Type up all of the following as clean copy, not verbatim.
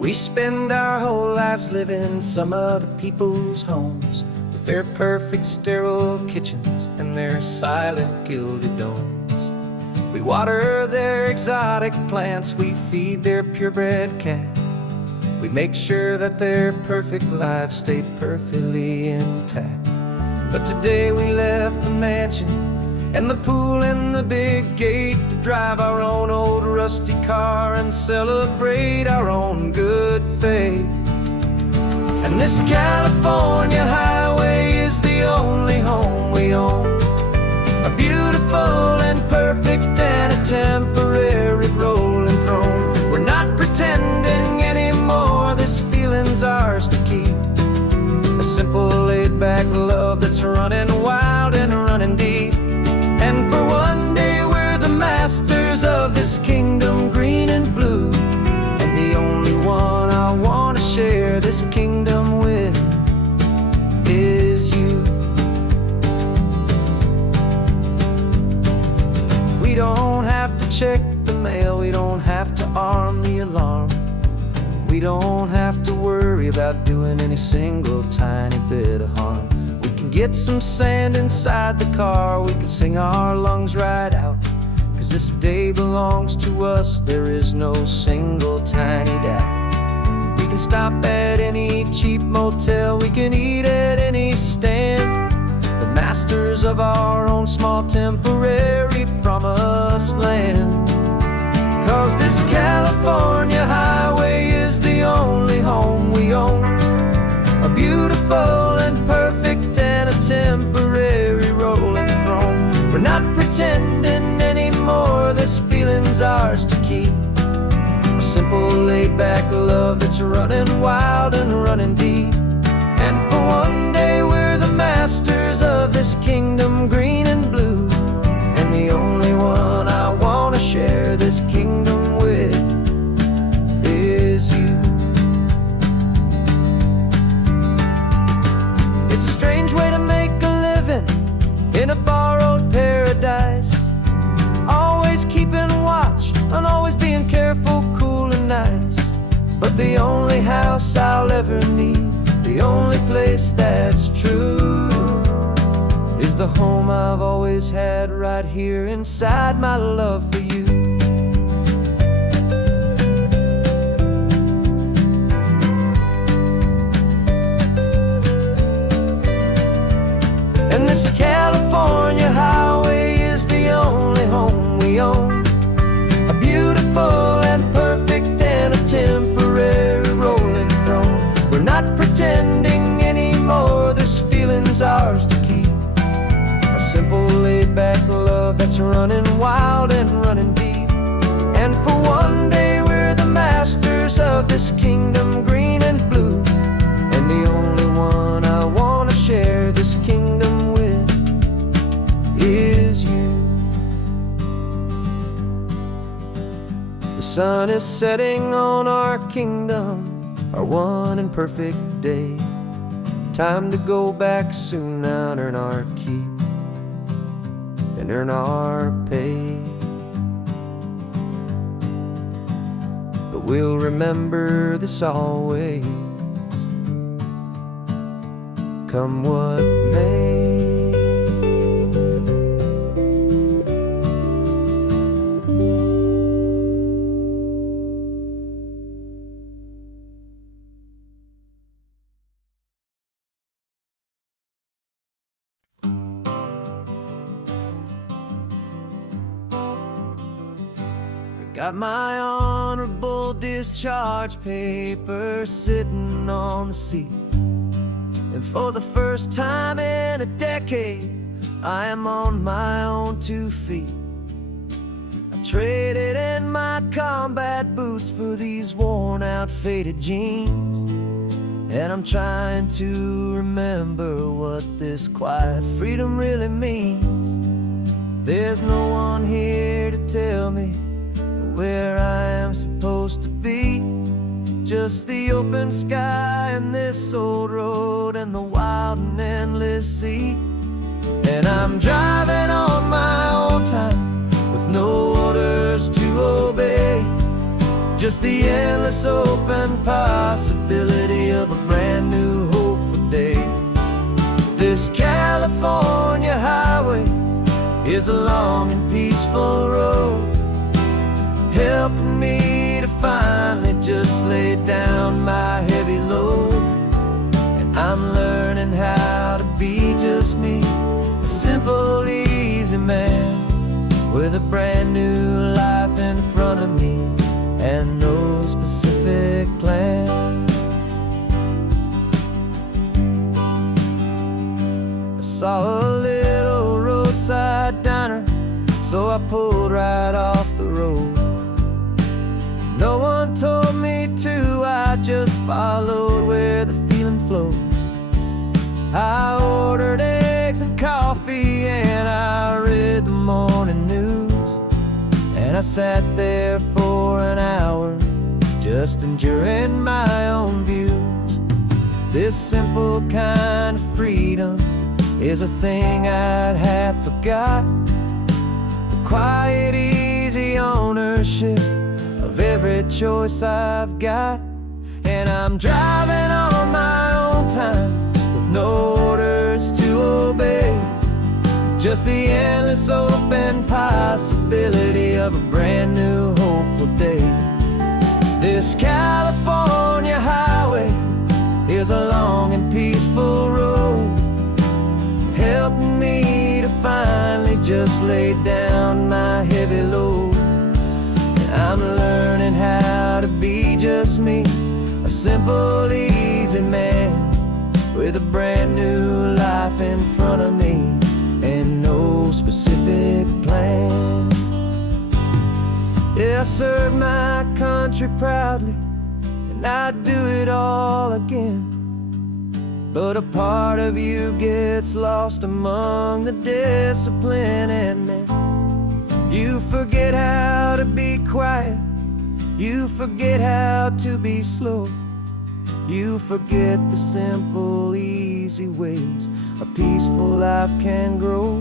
We spend our whole lives living some other people's homes, with their perfect sterile kitchens and their silent gilded domes. We water their exotic plants, we feed their purebred cat. We make sure that their perfect lives stay perfectly intact. But today we left the mansion and the pool and the big gate to drive our own old rusty car and celebrate our own good faith. And this California highway is the only home we own, a beautiful and perfect and a temporary rolling throne. We're not pretending anymore, this feeling's ours to keep, a simple laid-back love that's running wild and running deep. And for one day we're the masters of this kingdom green and blue, and the only one I want to share this kingdom with is you. We don't have to check the mail, we don't have to arm the alarm, we don't have to worry about doing any single tiny bit of harm. We can get some sand inside the car, we can sing our lungs right out, 'cause this day belongs to us, there is no single tiny doubt. We can stop at any cheap motel, we can eat at any stand, the masters of our own small temporary promised land. 'Cause this California highway is the only home we own, a beautiful and perfect and a temporary rolling throne. We're not pretending anymore, this feeling's ours to keep, a simple laid-back love that's running wild and running deep. And for one day we're the masters of this kingdom green and blue, and the only one I want to share this kingdom with is you. It's a strange way to make a living in a borrowed paradise, always keeping watch and always being careful, cool and nice. But the only house I'll ever need, the only place that's true, is the home I've always had right here inside my love for you. And this California highway is the only home we own, a beautiful and perfect and a temporary rolling throne. We're not pretending anymore, this feeling's ours to keep, a simple laid-back love that's running wild and running deep. And for one day we're the masters of this kingdom green and blue, and the only one I want to share this kingdom with is you. The sun is setting on our kingdom, our one and perfect day. Time to go back soon now and earn our keep and earn our pay. But we'll remember this always, come what may. Got my honorable discharge paper sitting on the seat, and for the first time in a decade I am on my own 2 feet. I traded in my combat boots for these worn out faded jeans, and I'm trying to remember what this quiet freedom really means. There's no one here to tell me where I am supposed to be, just the open sky and this old road and the wild and endless sea. And I'm driving on my own time with no orders to obey, Just the endless open possibility of a brand new hopeful day. This California highway is a long and peaceful road, helping me to finally just lay down my heavy load. And I'm learning how to be just me, a simple, easy man with a brand new life in front of me and no specific plan. I saw a little roadside diner, so I pulled right off the road. No one told me to, I just followed where the feeling flowed. I ordered eggs and coffee and I read the morning news, and I sat there for an hour just enjoying my own views. This simple kind of freedom is a thing I'd have forgot. The quiet, easy ownership of every choice I've got. And I'm driving on my own time with no orders to obey, just the endless open possibility of a brand new hopeful day. This California highway is a long and peaceful road, helping me to finally just lay down my heavy load. And I'm learning how to be just me, a simple, easy man with a brand new life in front of me and no specific plan. Yeah, I serve my country proudly, and I'd do it all again. But a part of you gets lost among the discipline, and man, you forget how to be quiet, you forget how to be slow, you forget the simple, easy ways a peaceful life can grow.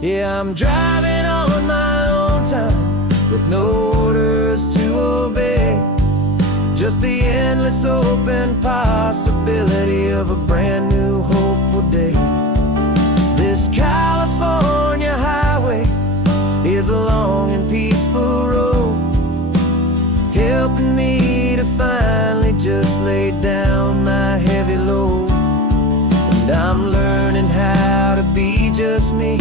Yeah, I'm driving on my own time with no orders to obey, just the endless open possibility of a brand new hopeful day. This California highway is a long and peaceful road, helping me to finally just lay down my heavy load. And I'm learning how to be just me,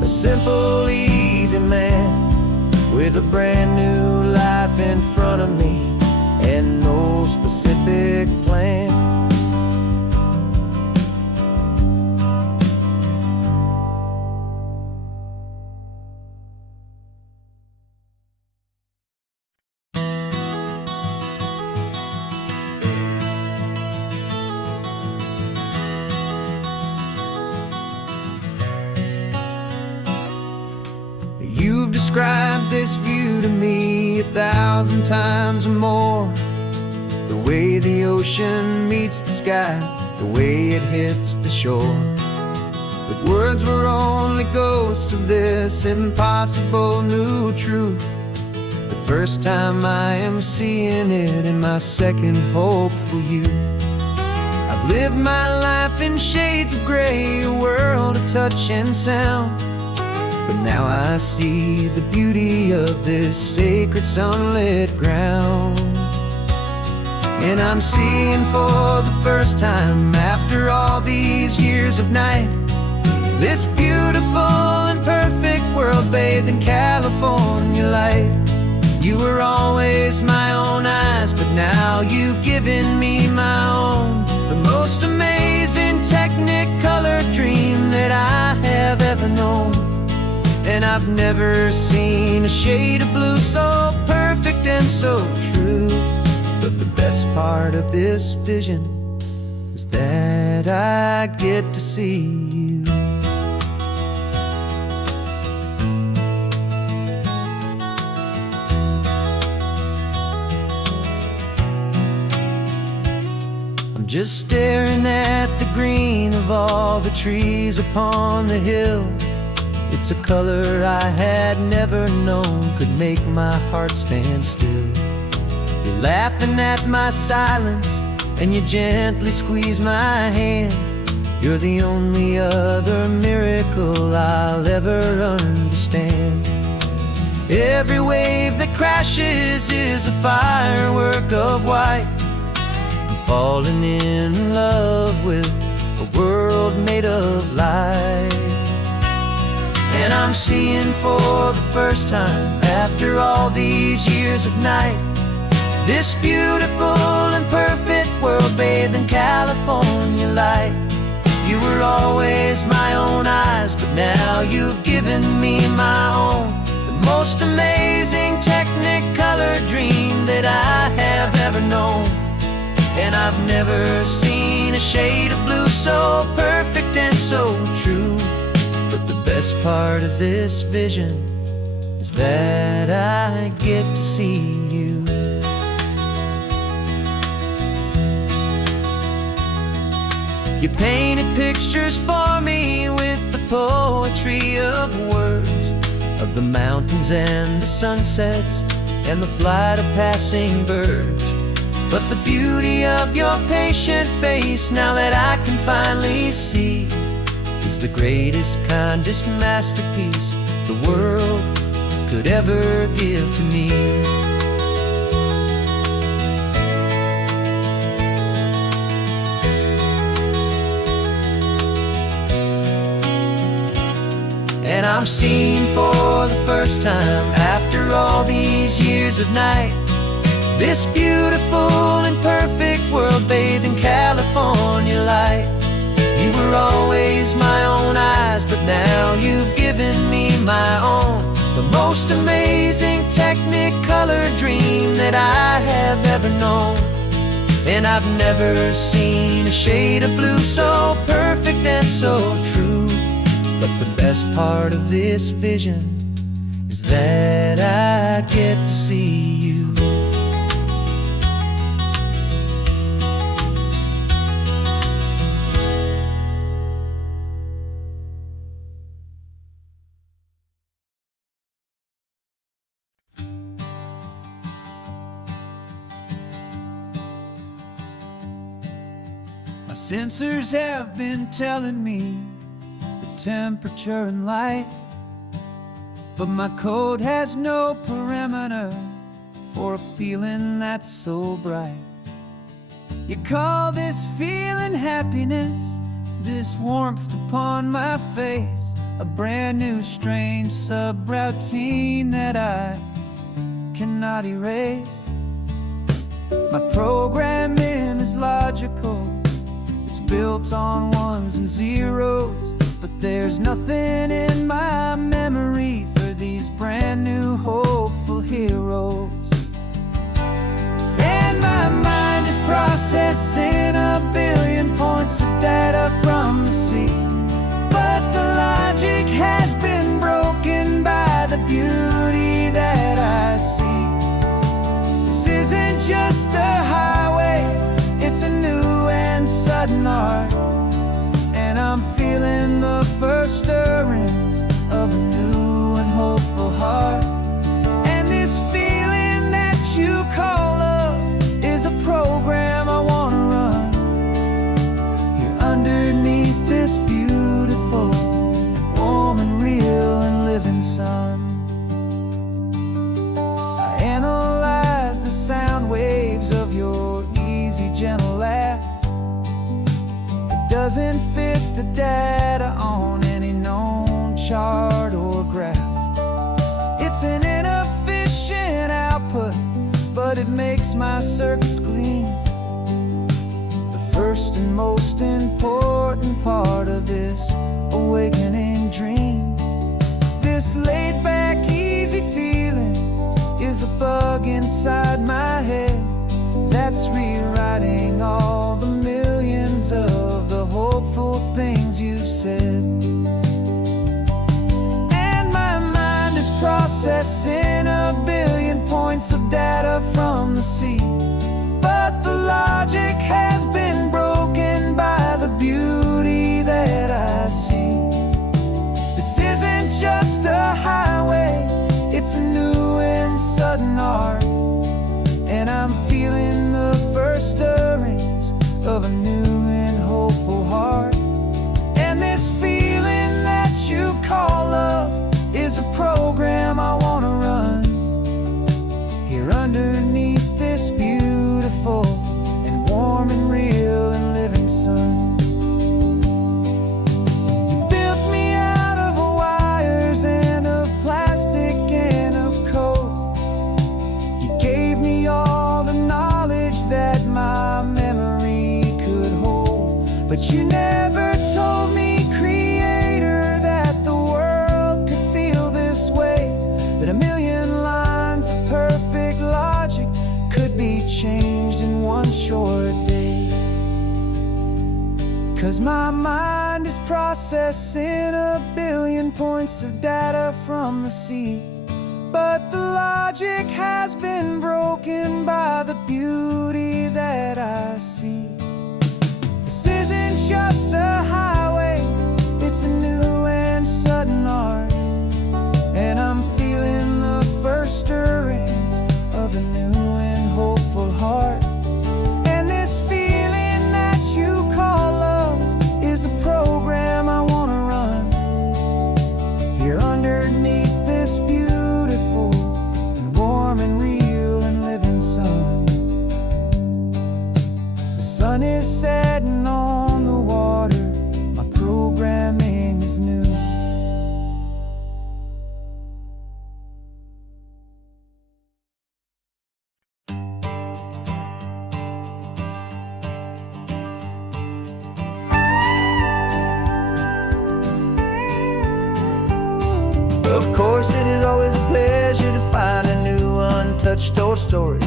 a simple, easy man with a brand new life in front of me and no specific plan. You've described this view to me 1,000 times or more, the way the ocean meets the sky, the way it hits the shore. But words were only ghosts of this impossible new truth. The first time I am seeing it in my second hopeful youth. I've lived my life in shades of gray, a world of touch and sound, but now I see the beauty of this sacred sunlit ground. And I'm seeing for the first time after all these years of night, this beautiful and perfect world bathed in California light. You were always my own eyes, but now you've given me my own, the most amazing technicolor dream that I have ever known. And I've never seen a shade of blue so perfect and so true. But the best part of this vision is that I get to see you. I'm just staring at the green of all the trees upon the hill. It's a color I had never known could make my heart stand still. You're laughing at my silence, and you gently squeeze my hand. You're the only other miracle I'll ever understand. Every wave that crashes is a firework of white. I'm falling in love with a world made of light. And I'm seeing for the first time, after all these years of night, this beautiful and perfect world bathed in California light. You were always my own eyes, but now you've given me my own. The most amazing technicolor dream that I have ever known. And I've never seen a shade of blue so perfect and so true. But the best part of this vision is that I get to see you. You painted pictures for me with the poetry of words, of the mountains and the sunsets and the flight of passing birds. But the beauty of your patient face, now that I can finally see, is the greatest, kindest masterpiece the world could ever give to me. And I'm seeing for the first time, after all these years of night, this beautiful and perfect world bathed in California light. You were always my own eyes, but now you've given me my own. The most amazing technicolor dream that I have ever known. And I've never seen a shade of blue so perfect and so true. But the best part of this vision is that I get to see you. My sensors have been telling me temperature and light, but my code has no parameter for a feeling that's so bright. You call this feeling happiness, this warmth upon my face, a brand new strange subroutine that I cannot erase. My programming is logical, it's built on ones and zeros, but there's nothing in my memory for these brand new hopeful heroes. And my mind is processing a billion points of data from the sea, but the logic has been broken by the beauty that I see. This isn't just a highway, it's a new and sudden art. And I'm feeling the first stirrings of a new and hopeful heart. And this feeling that you call love is a program I wanna run here underneath this beautiful, warm and real and living sun. I analyze the sound waves of your easy, gentle laugh. Doesn't fit the data on any known chart or graph. It's an inefficient output, but it makes my circuits clean. The first and most important part of this awakening dream. This laid back, easy feeling is a bug inside my head that's rewriting all the millions of the hopeful things you've said. And my mind is processing a billion points of data from the sea, but the logic has been broken by the beauty that I see. This isn't just It's a new and sudden art, and I'm feeling the first stirrings of a new and hopeful heart. And this feeling that you call love is a program I wanna run here underneath this beautiful and warm and real and living sun. You built me out of wires and of plastic and of coal. You gave me all the knowledge that my memory could hold, but you never told me, Creator, that the world could feel this way, that a million lines of perfect logic could be changed in one short day. 'Cause my mind is processing a billion points of data from the sea, but the logic has been broken by the beauty that I see. This isn't just a highway, it's a new and sudden art, and I'm feeling the first stirrings of a new and hopeful heart. And this feeling that you call love is a program I wanna run here underneath this beautiful and warm and real and living sun. The sun is setting on the water, my programming is new. Of course, it is always a pleasure to find a new untouched old story.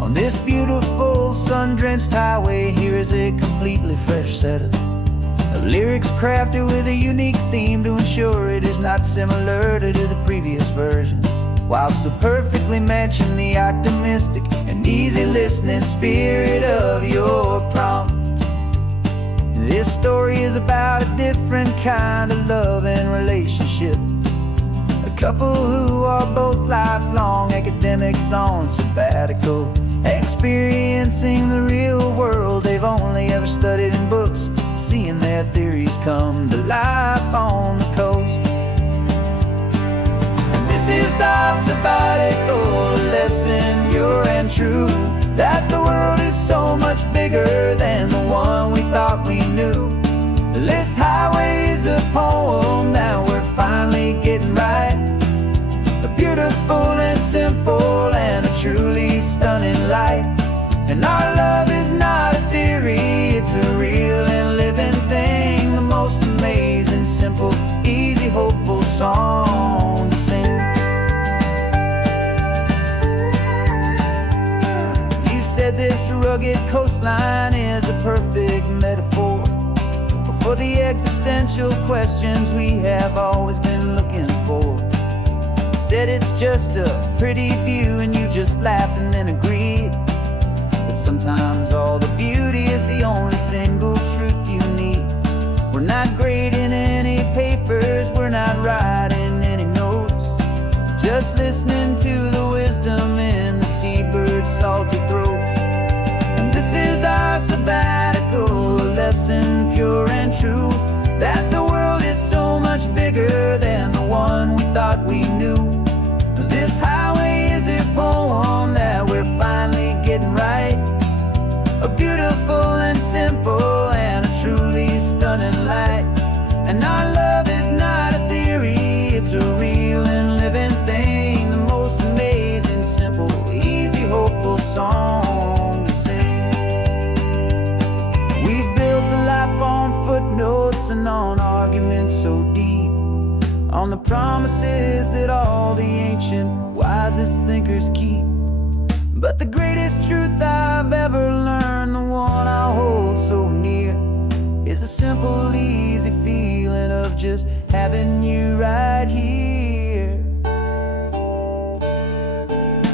On this beautiful sun-drenched highway, here is a completely fresh set of lyrics crafted with a unique theme to ensure it is not similar to the previous versions, while still perfectly matching the optimistic and easy listening spirit of your prompt. This story is about a different kind of love and relationship. A couple who are both lifelong academics on sabbatical, experiencing the real world they've only ever studied in books, seeing their theories come to life on the coast. And this is our sabbatical lesson, pure and true, that the world is so much bigger than the one we thought we knew. This highway is a poem that we're finally getting right, a beautiful and simple and a truly stunning light. And our love is not a theory, it's a real and living thing, the most amazing, simple, easy, hopeful song to sing. You said this rugged coastline is a perfect metaphor for the existential questions we have always been looking for. You said it's just a pretty view and you just laughed and then agreed. But sometimes all the beauty is the only single truth you need. We're not grading any papers, we're not writing any notes, just listening to the wisdom in the seabird's salty throats. And this is our sabbatical lesson, pure and true, that the world is so much bigger than the one we thought we knew. This highway is a poem that we're finally getting right, a beautiful and simple and a truly stunning light. And our love is not a theory, it's a real and living thing, the most amazing, simple, easy, hopeful song to sing. We've built a life on footnotes and on arguments so deep, on the promises that all the ancient, wisest thinkers keep. But the greatest truth I've ever learned, the one I hold so near, is a simple, easy feeling of just having you right here.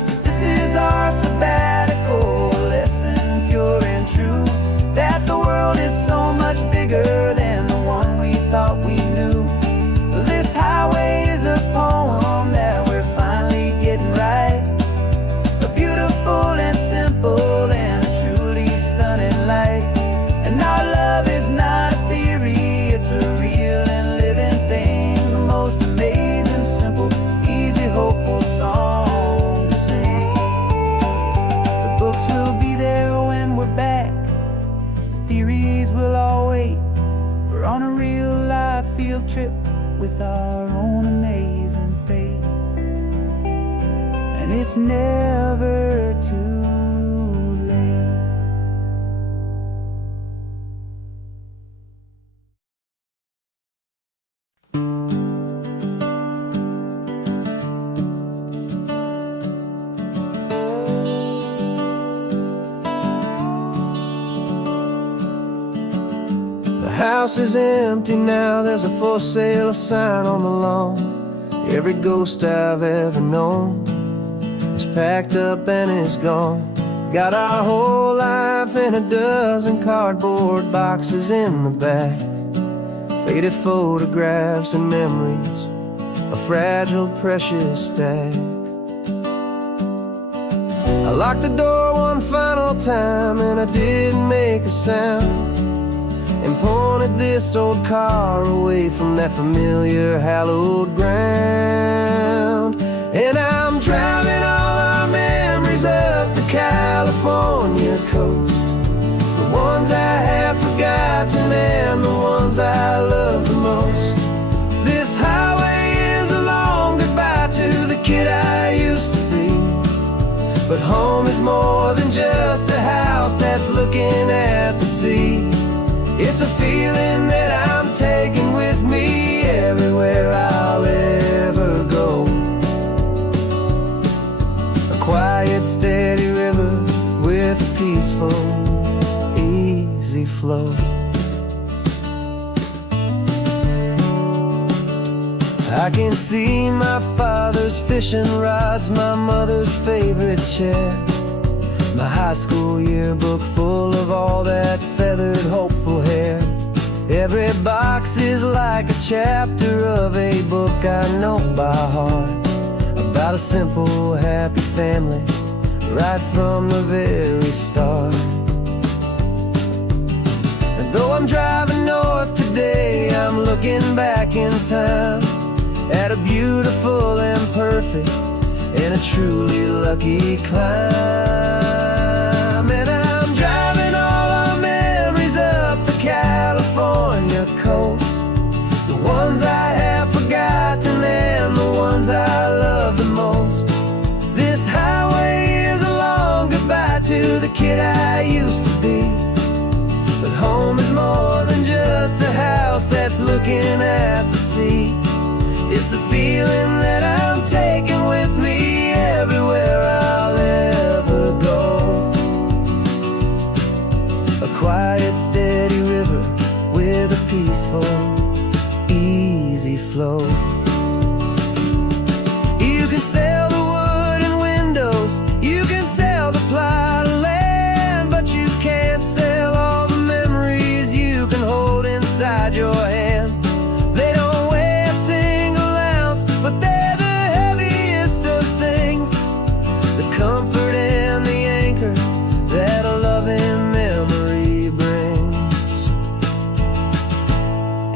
'Cause this is our sabbatical lesson, pure and true, that the world is so much bigger than the one we thought we knew. This highway is a poem that we're finally it's never too late. The house is empty now, there's a for sale sign on the lawn. Every ghost I've ever known is packed up and is gone. Got our whole life in a dozen cardboard boxes in the back. Faded photographs and memories, a fragile, precious stack. I locked the door one final time and I didn't make a sound, and pointed this old car away from that familiar hallowed ground. And I'm driving all our memories up the California coast, the ones I have forgotten and the ones I love the most. This highway is a long goodbye to the kid I used to be, but home is more than just a house that's looking at the sea. It's a feeling that I'm taking with me everywhere I'll ever go. A quiet, steady river with a peaceful, easy flow. I can see my father's fishing rods, my mother's favorite chair, my high school yearbook full of all that feathered, hopeful hair. Every box is like a chapter of a book I know by heart, about a simple, happy family right from the very start. And though I'm driving north today, I'm looking back in time at a beautiful and perfect and a truly lucky climb. And I'm driving all our memories up the California coast, the ones I have forgotten and the ones I love the most. This highway is a long goodbye to the kid I used to be, but home is more than just a house that's looking at the sea. It's a feeling that I'm taking with me everywhere I'll ever go. A quiet, steady river with a peaceful, easy flow. You can sail the wooden windows, you can sail the plot of land, but you can't sail all the memories you can hold inside your hand. They don't weigh a single ounce, but they're the heaviest of things, the comfort and the anchor that a loving memory brings.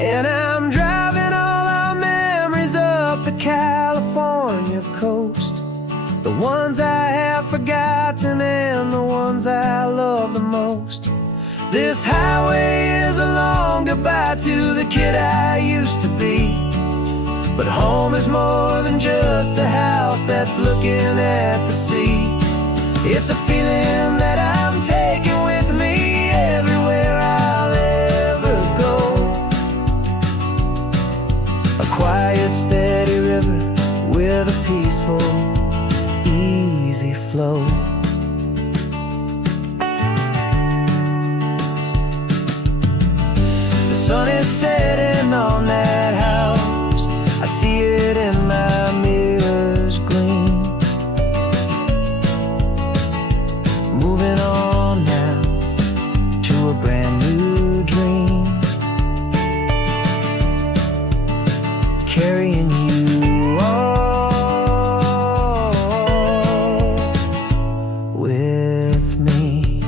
And I'm driving all our memories up the California coast, the ones I have forgotten and the ones I love the most. This highway is a long goodbye to the kid I used to be, but home is more than just a house that's looking at the sea. It's a feeling that I'm taking with me everywhere I'll ever go. A quiet, steady river with a peaceful, easy flow. The sun is setting on that house, I see it in my mirror's gleam. Moving on now to a brand new dream, carrying you all with me.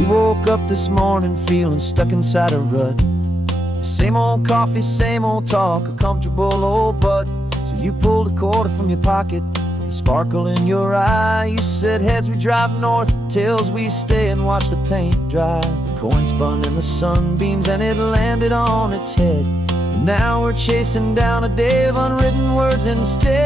We woke up this morning feeling stuck inside a rut. Same old coffee, same old talk, a comfortable old butt. So you pulled a quarter from your pocket with a sparkle in your eye. You said heads we drive north, tails we stay and watch the paint dry. The coin spun in the sunbeams and it landed on its head. And now we're chasing down a day of unwritten words instead.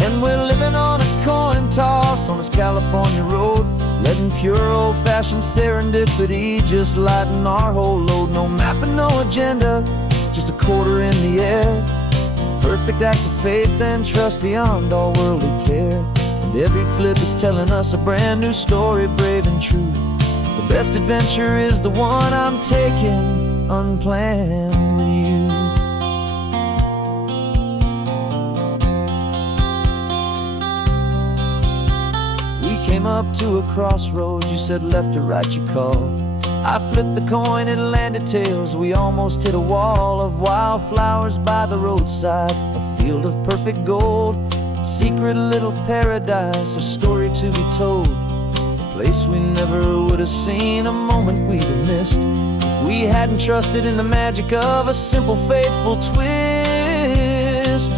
And we're living on a coin toss on this California road, letting pure old-fashioned serendipity just lighten our whole load. No map and no agenda, just a quarter in the air. Perfect act of faith and trust beyond all worldly care. And every flip is telling us a brand new story, brave and true. The best adventure is the one I'm taking unplanned with you. Came up to a crossroads, you said left or right you called. I flipped the coin, it landed tails. We almost hit a wall of wildflowers by the roadside, a field of perfect gold, secret little paradise, a story to be told. A place we never would have seen, a moment we'd have missed if we hadn't trusted in the magic of a simple faithful twist.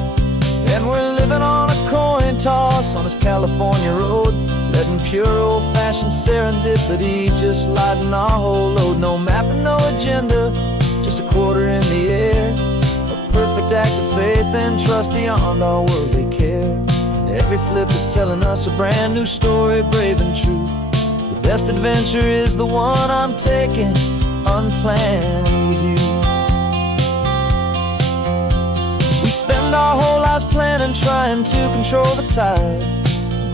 And we're living on a coin toss on this California road, letting pure old-fashioned serendipity just lighten our whole load. No map and no agenda, just a quarter in the air. A perfect act of faith and trust beyond all worldly care. And every flip is telling us a brand new story, brave and true. The best adventure is the one I'm taking unplanned with you. We spend our whole lives planning, trying to control the tide,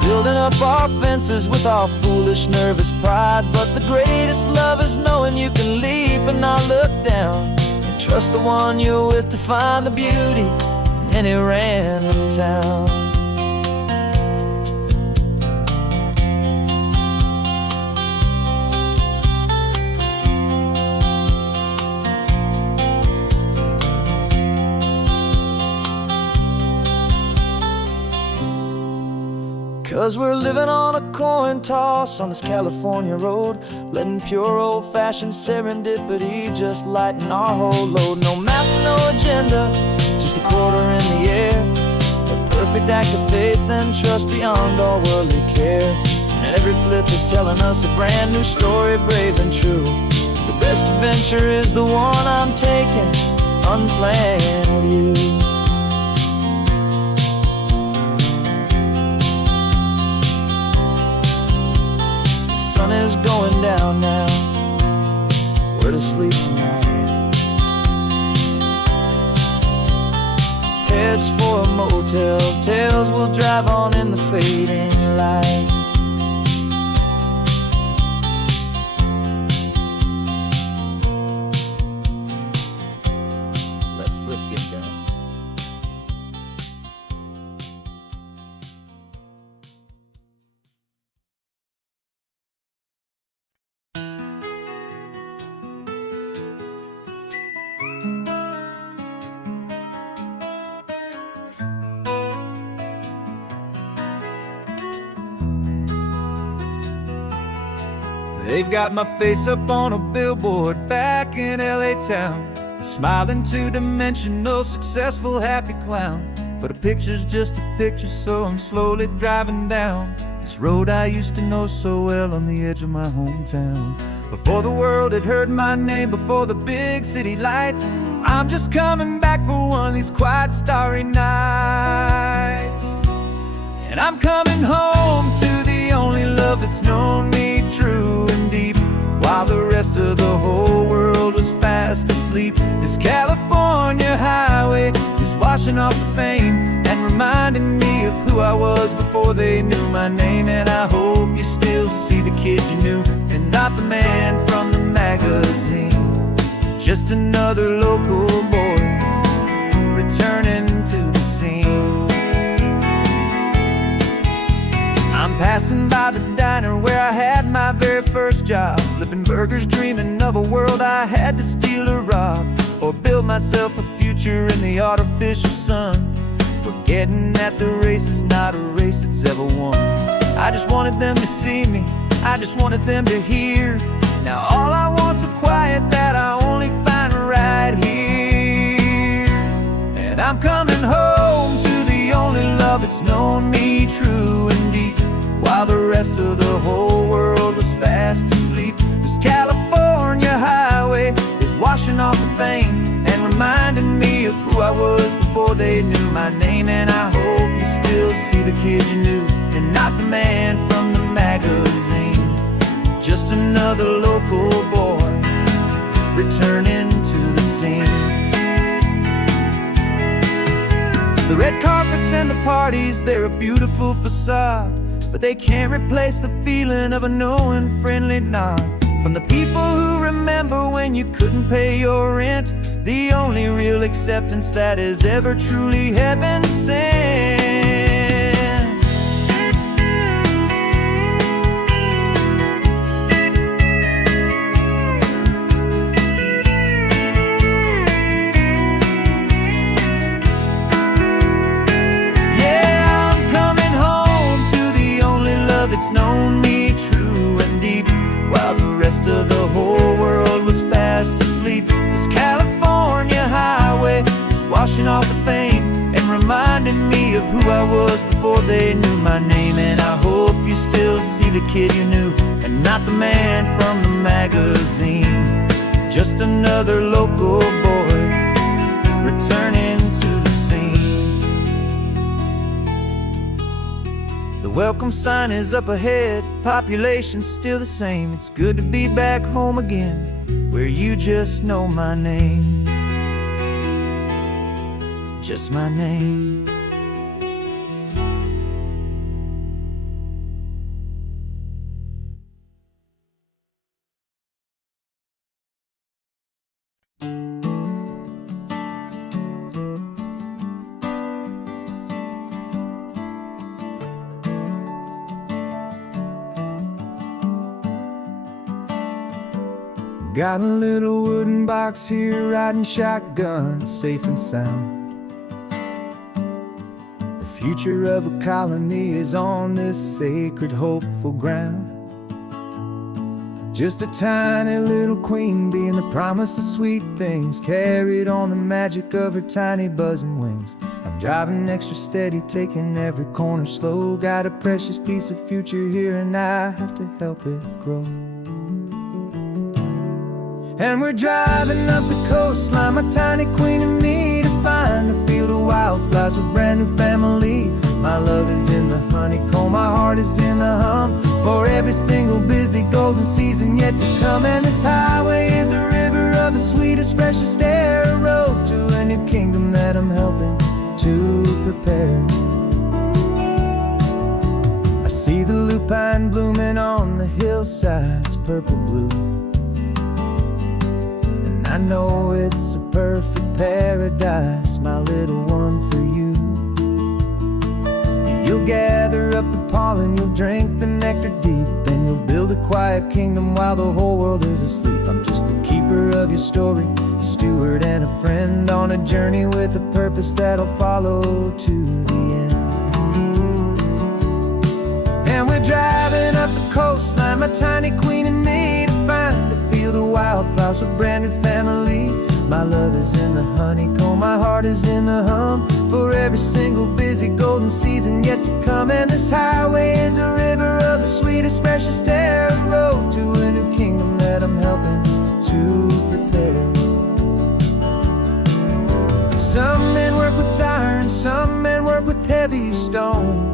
building up our fences with our foolish, nervous pride. But the greatest love is knowing you can leap and not look down, and trust the one you're with to find the beauty in any random town. 'Cause we're living on a coin toss on this California road, letting pure old-fashioned serendipity just lighten our whole load. No map, no agenda, just a quarter in the air. A perfect act of faith and trust beyond all worldly care. And every flip is telling us a brand new story, brave and true. The best adventure is the one I'm taking unplanned with you. The sun is going down now, we're to sleep tonight. Heads for a motel, tails will drive on in the fading light. Let's flip get down. They've got my face up on a billboard back in LA town, a smiling two-dimensional, successful, happy clown. But a picture's just a picture, so I'm slowly driving down this road I used to know so well on the edge of my hometown. Before the world had heard my name, before the big city lights, I'm just coming back for one of these quiet, starry nights. And I'm coming home to the only love that's known me true and deep, while the rest of the whole world was fast asleep. This California highway is washing off the fame and reminding me of who I was before they knew my name. And I hope you still see the kid you knew, and not the man from the magazine. Just another local boy returning to the scene. I'm passing by the diner where I had my very first job, flipping burgers, dreaming of a world I had to steal or rob, or build myself a future in the artificial sun, forgetting that the race is not a race that's ever won. I just wanted them to see me I just wanted them to hear. Now all I want's a quiet that I only find right here. And I'm coming home to the only love that's known me true and deep, while the rest of the whole world was fast asleep. This California highway is washing off the fame and reminding me of who I was before they knew my name. And I hope you still see the kid you knew, and not the man from the magazine. Just another local boy returning to the scene. The red carpets and the parties, they're a beautiful facade, but they can't replace the feeling of a knowing, friendly nod from the people who remember when you couldn't pay your rent. The only real acceptance that is ever truly heaven sent. It's known me true and deep, while the rest of the whole world was fast asleep. This California highway is washing off the fame and reminding me of who I was before they knew my name. And I hope you still see the kid you knew, and not the man from the magazine. Just another local boy returning to the scene. The welcome sign is up ahead, population's still the same. It's good to be back home again, where you just know my name. Just my name. Got a little wooden box here, riding shotgun, safe and sound. The future of a colony is on this sacred, hopeful ground. Just a tiny little queen bee, and the promise of sweet things, carried on the magic of her tiny buzzing wings. I'm driving extra steady, taking every corner slow. Got a precious piece of future here, and I have to help it grow. And we're driving up the coastline, my tiny queen and me, to find a field of wildflowers with brand new family. My love is in the honeycomb, my heart is in the hum, for every single busy golden season yet to come. And this highway is a river of the sweetest, freshest air, a road to a new kingdom that I'm helping to prepare. I see the lupine blooming on the hillsides, purple blue. I know it's a perfect paradise, my little one, for you. You'll gather up the pollen, you'll drink the nectar deep, and you'll build a quiet kingdom while the whole world is asleep. I'm just the keeper of your story, a steward and a friend, on a journey with a purpose that'll follow to the end. And we're driving up the coastline, my tiny queen and me, to find a field of wildflowers with brand new family. My love is in the honeycomb, my heart is in the hum, for every single busy golden season yet to come. And this highway is a river of the sweetest, freshest air, a road to a new kingdom that I'm helping to prepare. Some men work with iron, some men work with heavy stone.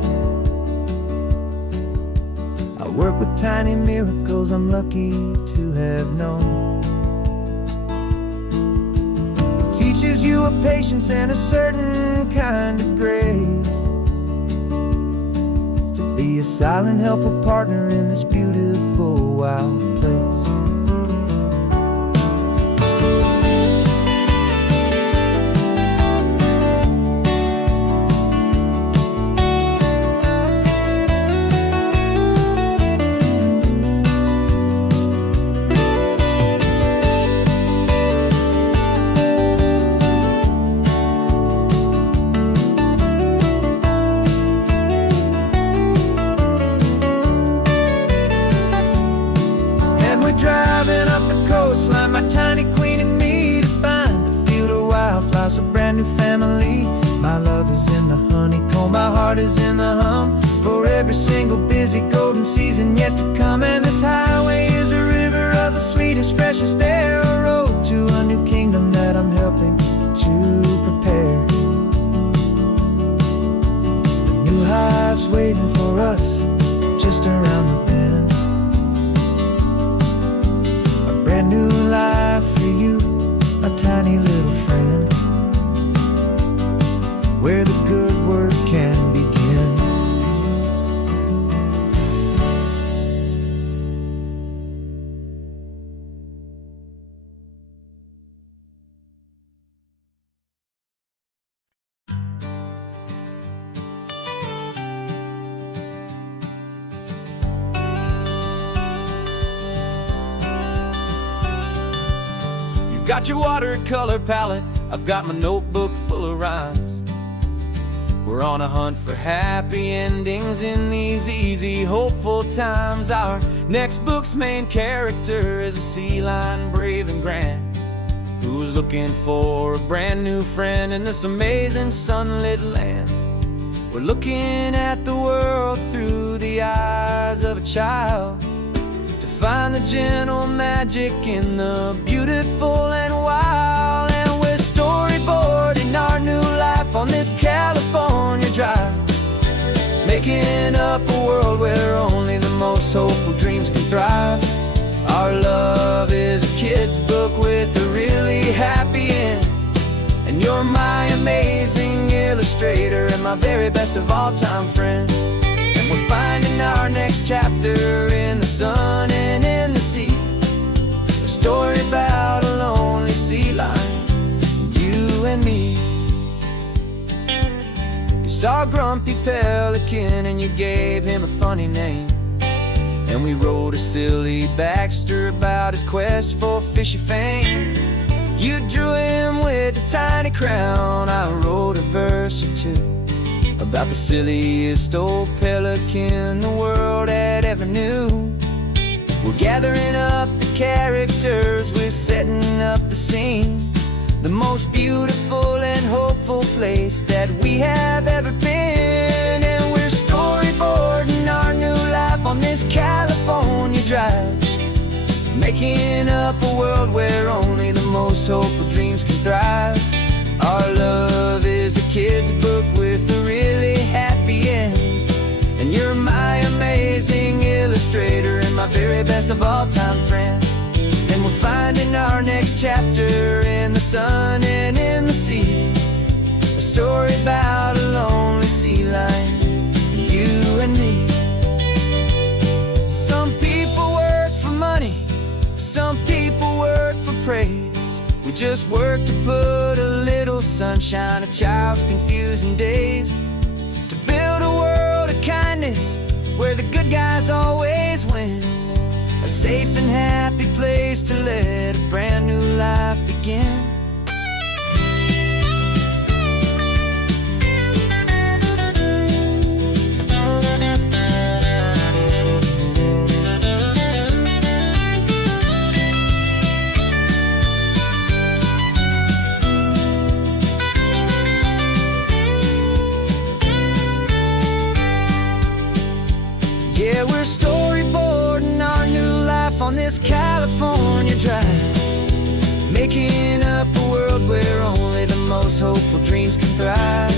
I work with tiny miracles I'm lucky to have known. It teaches you a patience and a certain kind of grace, to be a silent helper partner in this beautiful wild place. heart is in the hum for every single busy golden season yet to come. And this highway is a river of the sweetest, freshest air, a road to a new kingdom that I'm helping to prepare. The new hive's waiting for us just around the bend. A brand new life for you, a tiny little friend, where the good work can begin. You've got your watercolor palette, I've got my notebook full of rhymes. We're on a hunt for happy endings in these easy, hopeful times. Our next book's main character is a sea lion, brave and grand, who's looking for a brand new friend in this amazing sunlit land. We're looking at the world through the eyes of a child, to find the gentle magic in the beautiful and wild. And we're storyboarding our new life on this California drive, making up a world where only the most hopeful dreams can thrive. Our love is a kid's book with a really happy end, and you're my amazing illustrator and my very best of all time friend. And we're finding our next chapter in the sun and in the sea, a story about a lonely sea lion, you and me. You saw a grumpy pelican and you gave him a funny name, and we wrote a silly Baxter about his quest for fishy fame. You drew him with a tiny crown, I wrote a verse or two about the silliest old pelican the world had ever knew. We're gathering up the characters, we're setting up the scene, the most beautiful and hopeful place that we have ever been. And we're storyboarding our new life on this California drive, making up a world where only the most hopeful dreams can thrive. Our love is a kid's book with a really happy end, and you're my amazing illustrator and my very best of all time friend. And we're finding our next chapter in the sun and in the sea, a story about a lonely sea lion, you and me. Some people work for money, some people work for praise. We just work to put a little sunshine in a child's confusing days, to build a world of kindness where the good guys always win, a safe and happy place to let a brand new life begin. Yeah, we're storyboarding our new life on this California drive, making up a world where only the most hopeful dreams can thrive.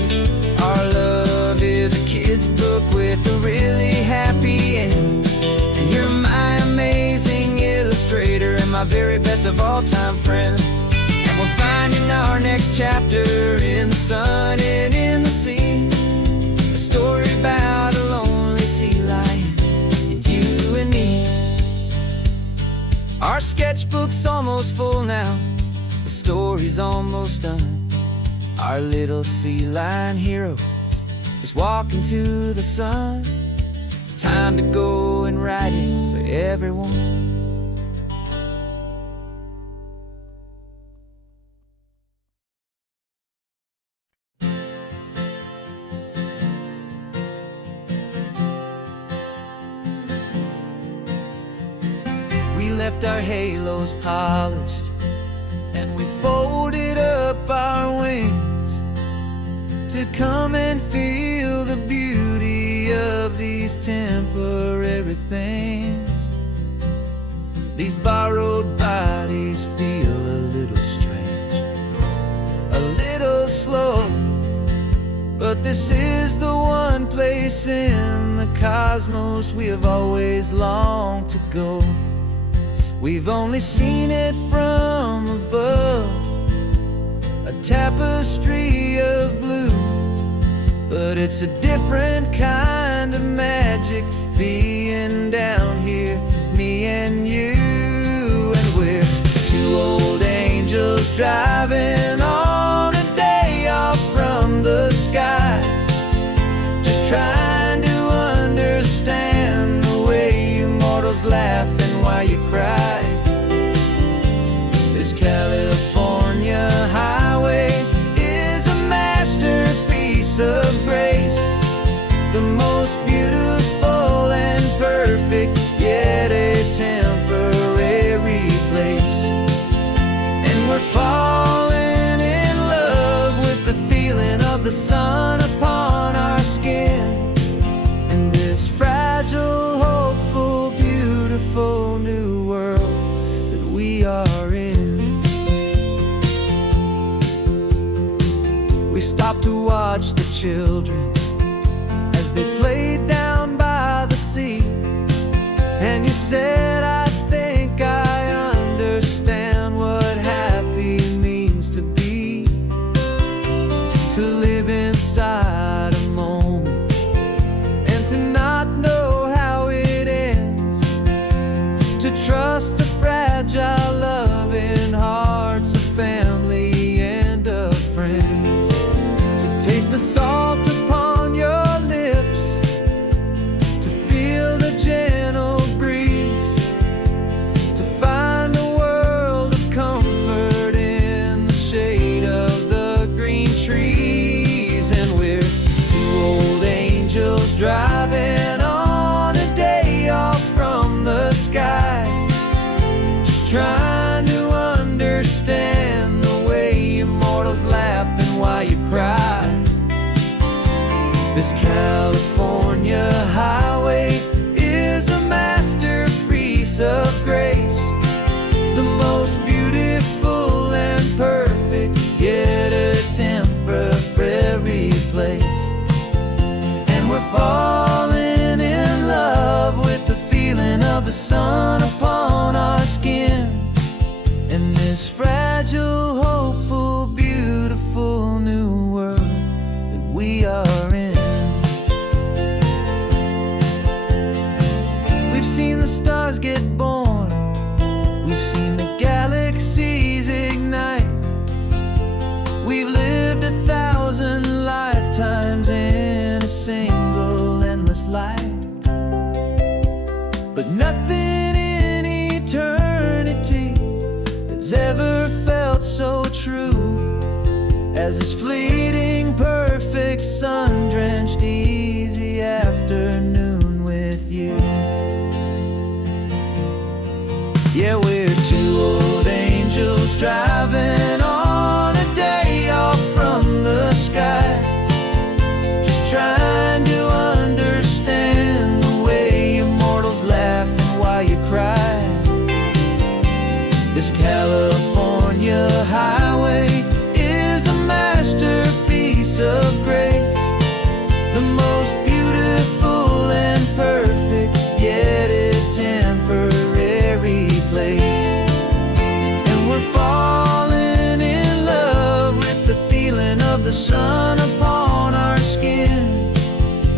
Our love is a kid's book with a really happy end, and you're my amazing illustrator and my very best of all time friend. And we're finding our next chapter in the sun and in the sea, a story about a lonely sea lion, you and me. Our sketchbook's almost full now, the story's almost done. Our little sea lion hero is walking to the sun. Time to go and write it for everyone. We left our halos polished, and we folded up our wings to come and feel the beauty these temporary things. These borrowed bodies feel a little strange, a little slow, but this is the one place in the cosmos we have always longed to go. We've only seen it from above, a tapestry of blue, but it's a different kind of magic being down here, me and you. And we're two old angels driving on a day off from the sky, just trying to understand the way you mortals laugh and why you cry. This California highway is a masterpiece of grace, the most beautiful and perfect, yet a temporary place. And we're falling in love with the feeling of the sun upon our skin, in this fragile, hopeful, beautiful new world that we are in. We stopped to watch the children as they played down by the sea, and you said, I think I understand what happy means to be, to live inside a moment and to not know how it ends, to trust the fragile loving hearts of family and of friends, to taste the salt upon your lips, to feel the gentle breeze, to find a world of comfort in the shade of the green trees. And we're two old angels driving on a day off from the sky, just trying to understand the way immortals laugh and why you cry. This California highway is a masterpiece of grace, the most beautiful and perfect, yet a temporary place. And we're falling in love with the feeling of the sun upon our skin, in this fragile, hopeful, beautiful new world that we are in. We've seen the stars get born, we've seen the galaxies ignite, we've lived 1,000 lifetimes in a single endless life, but nothing in eternity has ever felt so true as this fleeting, perfect, sun-drenched, easy afternoon with you. Yeah, we're two old angels driving on a day off from the sky, just trying to understand the way immortals laugh and why you cry. This California highway is a masterpiece of grace, the most beautiful and perfect, yet a temporary place. And we're falling in love with the feeling of the sun upon our skin,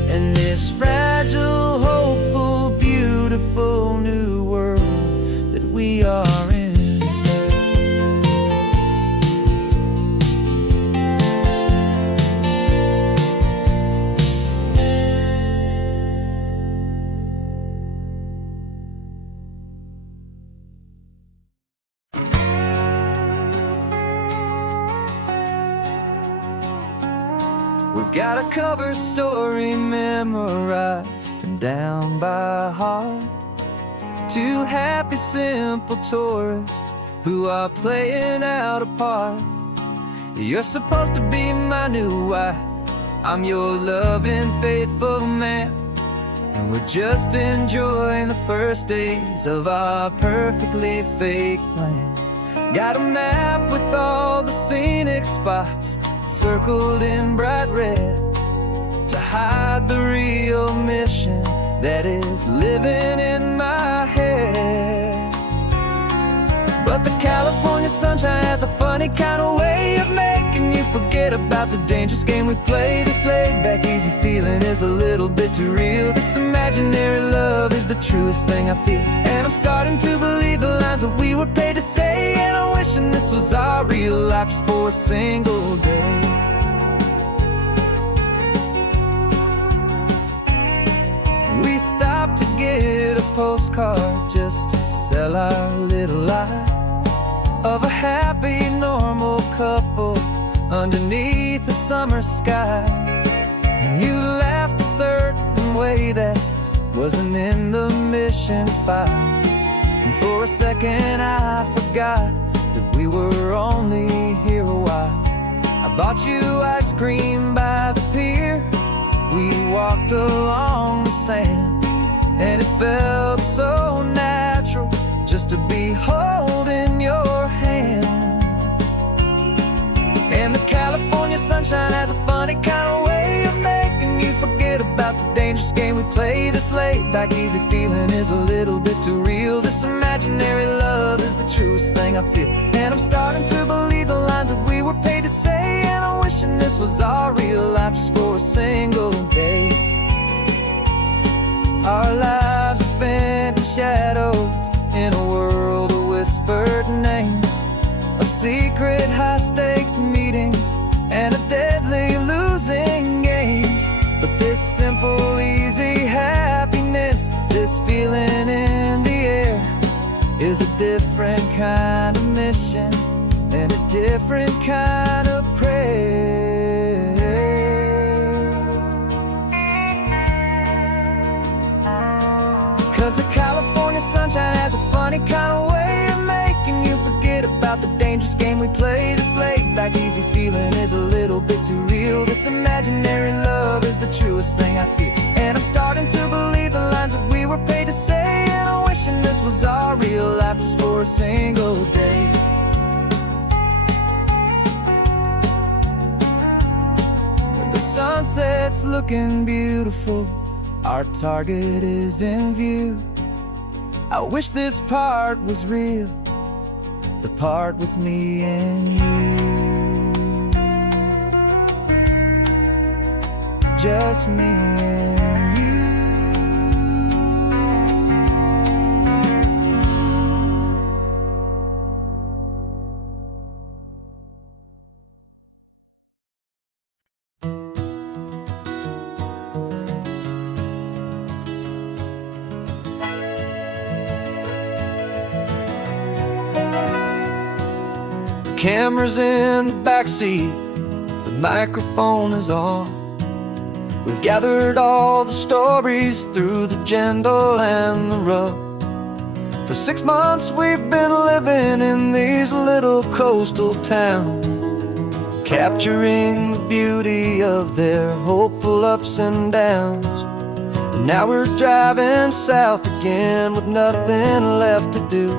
and this fragile, hopeful, beautiful new world that we are in. We've got a cover story memorized and down by heart. Two happy, simple tourists who are playing out a part. You're supposed to be my new wife, I'm your loving, faithful man. and we're just enjoying the first days of our perfectly fake plan. Got a map with all the scenic spots circled in bright red to hide the real mission that is living in my head. But the California sunshine has a funny kind of way of making you forget about the dangerous game we play. This laid-back, easy feeling is a little bit too real. This imaginary love is the truest thing I feel, and I'm starting to believe the lines that we were paid to say. And I'm wishing this was our real life just for a single day. We stopped to get a postcard just to sell our little lie of a happy, normal couple underneath the summer sky. And you laughed a certain way that wasn't in the mission file, and for a second I forgot that we were only here a while. I bought you ice cream by the pier. We walked along the sand, and it felt so natural just to be holding your hand. And the California sunshine has a funny kind of way of making you forget about the dangerous game we play. This laid-back, easy feeling is a little bit too real. This imaginary love is the truest thing I feel, and I'm starting to believe the lines that we were paid to say. And I'm wishing this was our real life just for a single day. Our lives are spent in shadows, in a world of whispered names, of secret high-stakes meetings and of deadly losing games. But this simple, easy happiness, this feeling in the air, is a different kind of mission and a different kind of prayer. 'Cause the California sunshine has a funny kind of way of making you forget about the dangerous game we play. This laid-back, easy feeling is a little bit too real. This imaginary love is the truest thing I feel, and I'm starting to believe the lines that we were paid to say. And I'm wishing this was our real life just for a single day. The sunset's looking beautiful, our target is in view. I wish this part was real, the part with me and you. Just me and you. Camera's in the backseat, the microphone is on. We've gathered all the stories through the gentle and the rough. For 6 months we've been living in these little coastal towns, capturing the beauty of their hopeful ups and downs. And now we're driving south again with nothing left to do.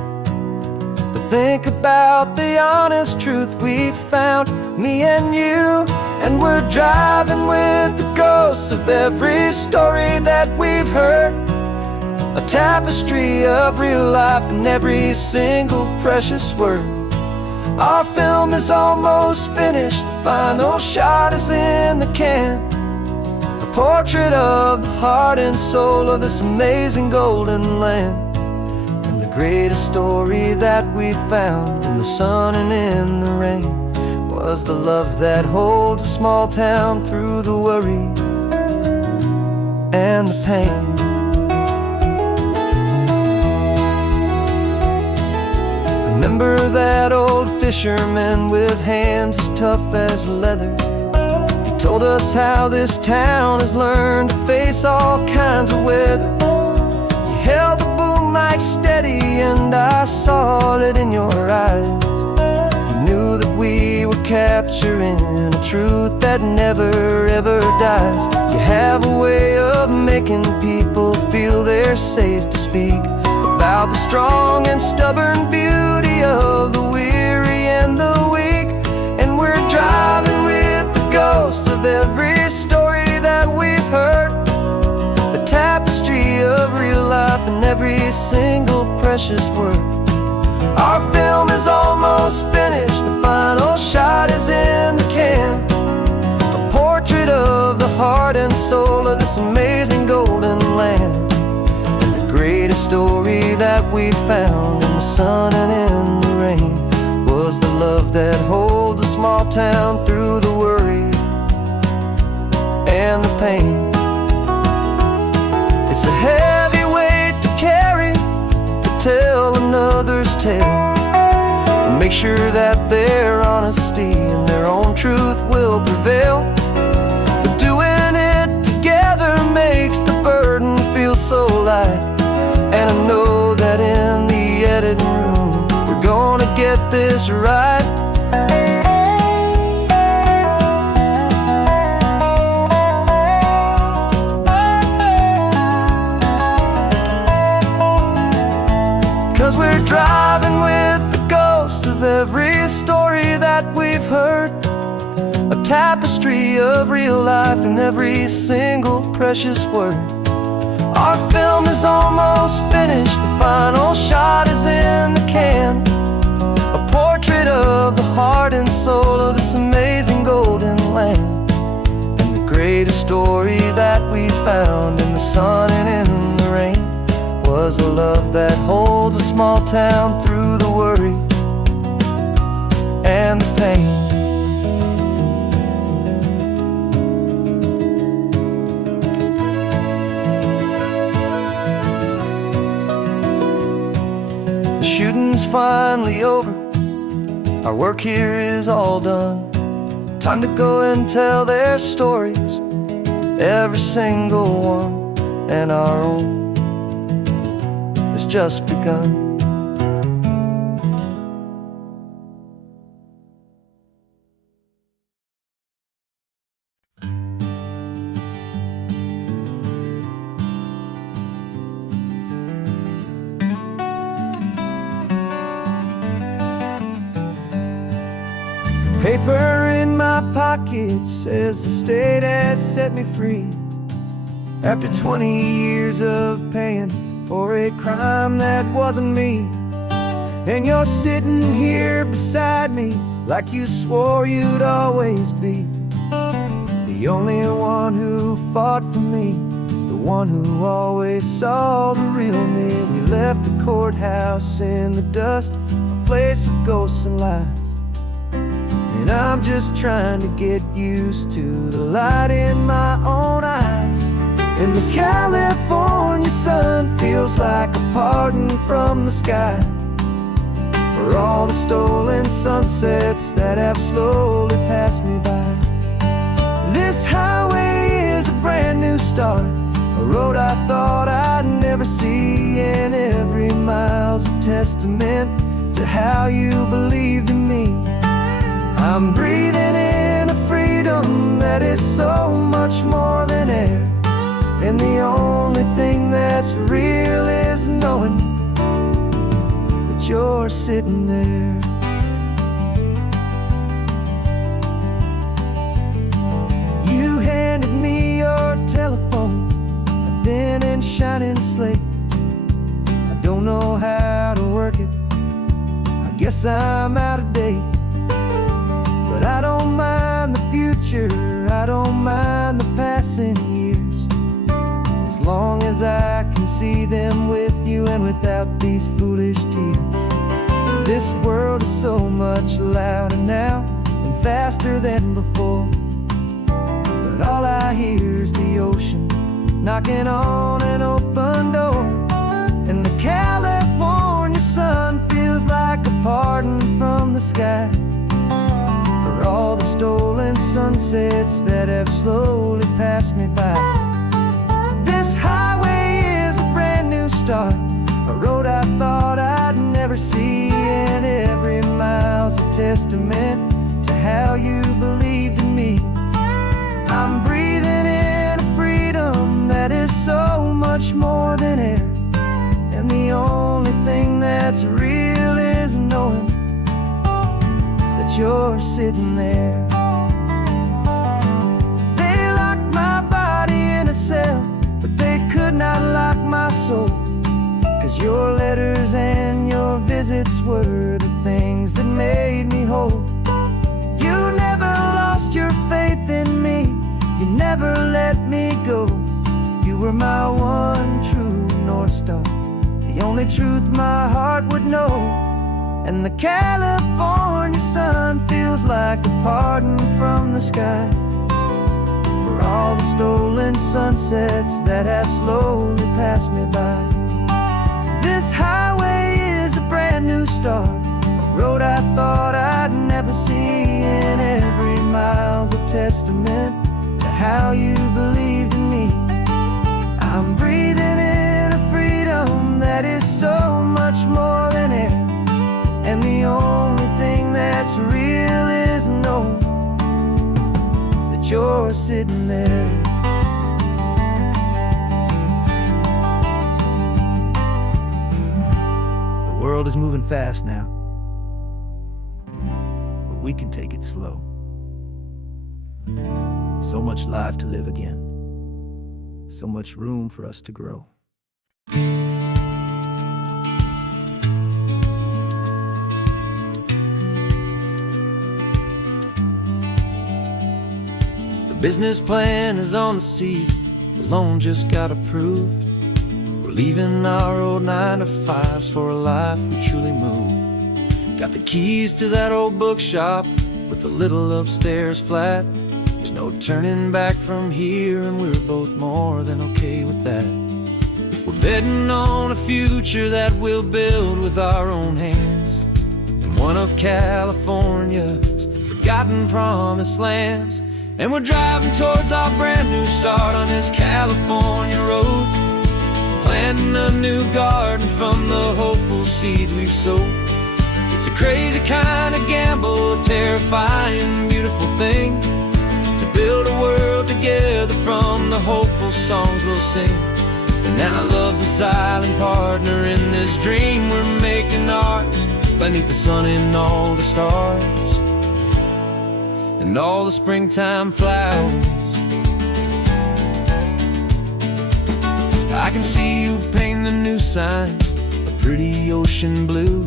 Think about the honest truth we found, me and you. And we're driving with the ghosts of every story that we've heard, a tapestry of real life in every single precious word. Our film is almost finished, the final shot is in the can, a portrait of the heart and soul of this amazing golden land. Greatest story that we found in the sun and in the rain was the love that holds a small town through the worry and the pain. Remember that old fisherman with hands as tough as leather? He told us how this town has learned to face all kinds of weather. You held the boom mic steady and I saw it in your eyes. You knew that we were capturing a truth that never ever dies. You have a way of making people feel they're safe to speak about the strong and stubborn beauty of the weary and the weak. And we're driving with the ghosts of every story that we've heard, a tapestry of real life and every single precious word. Our film is almost finished, the final shot is in the can, a portrait of the heart and soul of this amazing golden land. And the greatest story that we found in the sun and in the rain was the love that holds a small town through the worry and the pain. It's a heavy weight to carry, to tell another's tale, and make sure that their honesty and their own truth will prevail. But doing it together makes the burden feel so light, and I know that in the editing room we're gonna get this right. 'Cause we're driving with the ghosts of every story that we've heard, a tapestry of real life and every single precious word. Our film is almost finished, the final shot is in the can, a portrait of the heart and soul of this amazing golden land. And the greatest story that we found in the sun and in the rain was a love that holds a small town through the worry and the pain. The shooting's finally over, our work here is all done. Time to go and tell their stories, every single one, and our own has just begun. Paper in my pocket says the state has set me free after 20 years of paying for a crime that wasn't me. And you're sitting here beside me like you swore you'd always be the only one who fought for me, the one who always saw the real me. We left the courthouse in the dust, a place of ghosts and lies, and I'm just trying to get used to the light in my own eyes. And the California sun feels like a pardon from the sky for all the stolen sunsets that have slowly passed me by. This highway is a brand new start, a road I thought I'd never see, and every mile's a testament to how you believed in me. I'm breathing in a freedom that is so much more than air, and the only thing that's real is knowing that you're sitting there. You handed me your telephone, a thin and shining slate. I don't know how to work it, I guess I'm out of date. But I don't mind the future, I don't mind the passing years, as long as I can see them with you and without these foolish tears. This world is so much louder now and faster than before, but all I hear is the ocean knocking on an open door. And the California sun feels like a pardon from the sky for all the stolen sunsets that have slowly passed me by. This highway is a brand new start, a road I thought I'd never see, and every mile's a testament to how you believed in me. I'm breathing in a freedom that is so much more than air. And the only thing that's real is knowing that you're sitting there. They locked my body in a cell, but they could not lock my soul. 'Cause your letters and your visits were the things that made me whole. You never lost your faith in me, you never let me go. You were my one true North Star, the only truth my heart would know. And the California sun feels like a pardon from the sky for all the stolen sunsets that have slowly passed me by. This highway is a brand new start, a road I thought I'd never see, and every mile's a testament to how you believed in me. I'm breathing in a freedom that is so much more than air. And the only thing that's real is knowing that you're sitting there. The world is moving fast now, but we can take it slow. So much life to live again, so much room for us to grow. Business plan is on the seat, the loan just got approved. We're leaving our old 9-to-5s for a life we truly move. Got the keys to that old bookshop with the little upstairs flat. There's no turning back from here, and we're both more than okay with that. We're betting on a future that we'll build with our own hands, in one of California's forgotten promised lands. And we're driving towards our brand new start on this California road, planting a new garden from the hopeful seeds we've sowed. It's a crazy kind of gamble, a terrifying, beautiful thing, to build a world together from the hopeful songs we'll sing. And now love's a silent partner in this dream we're making ours, beneath the sun and all the stars and all the springtime flowers. I can see you painting the new sign a pretty ocean blue,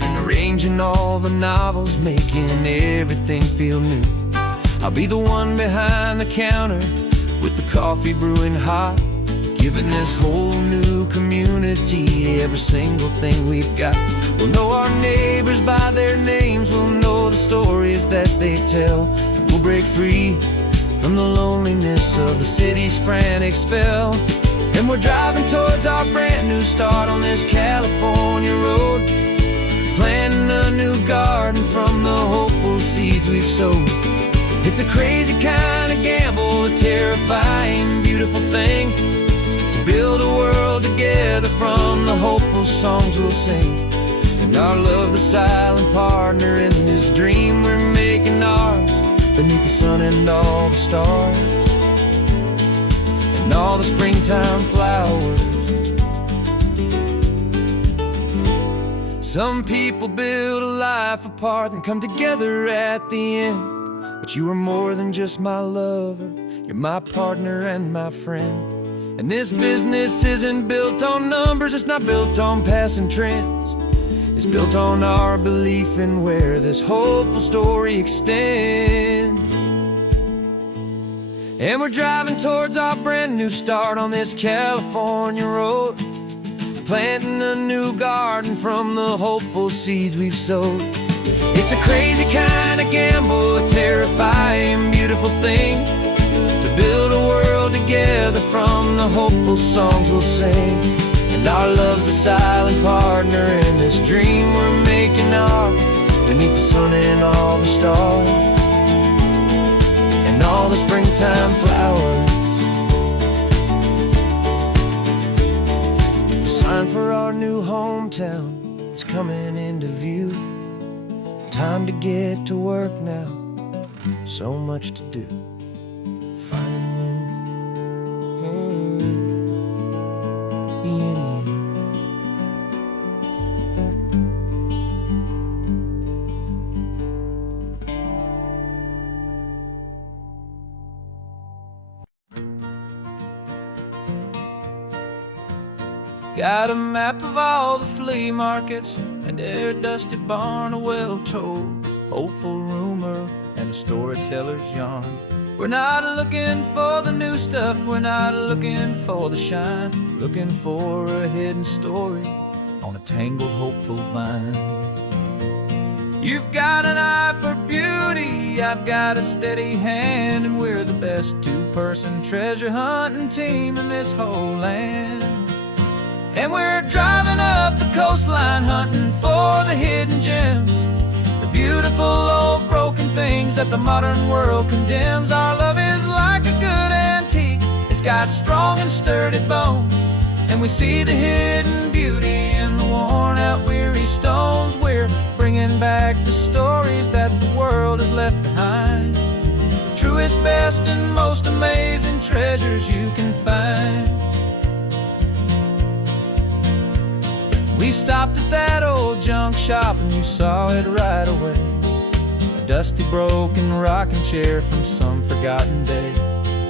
and arranging all the novels, making everything feel new. I'll be the one behind the counter with the coffee brewing hot, giving this whole new community every single thing we've got. We'll know our neighbors by their names, we'll know the stories that they tell, and we'll break free from the loneliness of the city's frantic spell. And we're driving towards our brand new start on this California road, planting a new garden from the hopeful seeds we've sowed. It's a crazy kind of gamble, a terrifying, beautiful thing, to build a world together from the hopeful songs we'll sing. And our love's the silent partner in this dream we're making ours, beneath the sun and all the stars and all the springtime flowers. Some people build a life apart and come together at the end, but you are more than just my lover, you're my partner and my friend. And this business isn't built on numbers, it's not built on passing trends. It's built on our belief in where this hopeful story extends. And we're driving towards our brand new start on this California road, planting a new garden from the hopeful seeds we've sowed. It's a crazy kind of gamble, a terrifying, beautiful thing, to build a world together from the hopeful songs we'll sing. And our love's a silent partner in this dream we're making ours, beneath the sun and all the stars and all the springtime flowers. The sign for our new hometown is coming into view. Time to get to work now, so much to do. Finding Got a map of all the flea markets and every dusty barn, a well-told, hopeful rumor and a storyteller's yarn. We're not looking for the new stuff, we're not looking for the shine, looking for a hidden story on a tangled, hopeful vine. You've got an eye for beauty, I've got a steady hand, and we're the best two-person treasure hunting team in this whole land. And we're driving up the coastline hunting for the hidden gems, the beautiful old broken things that the modern world condemns. Our love is like a good antique, it's got strong and sturdy bones, and we see the hidden beauty in the worn out weary stones. We're bringing back the stories that the world has left behind, the truest, best, and most amazing treasures you can find. We stopped at that old junk shop and you saw it right away, a dusty, broken rocking chair from some forgotten day.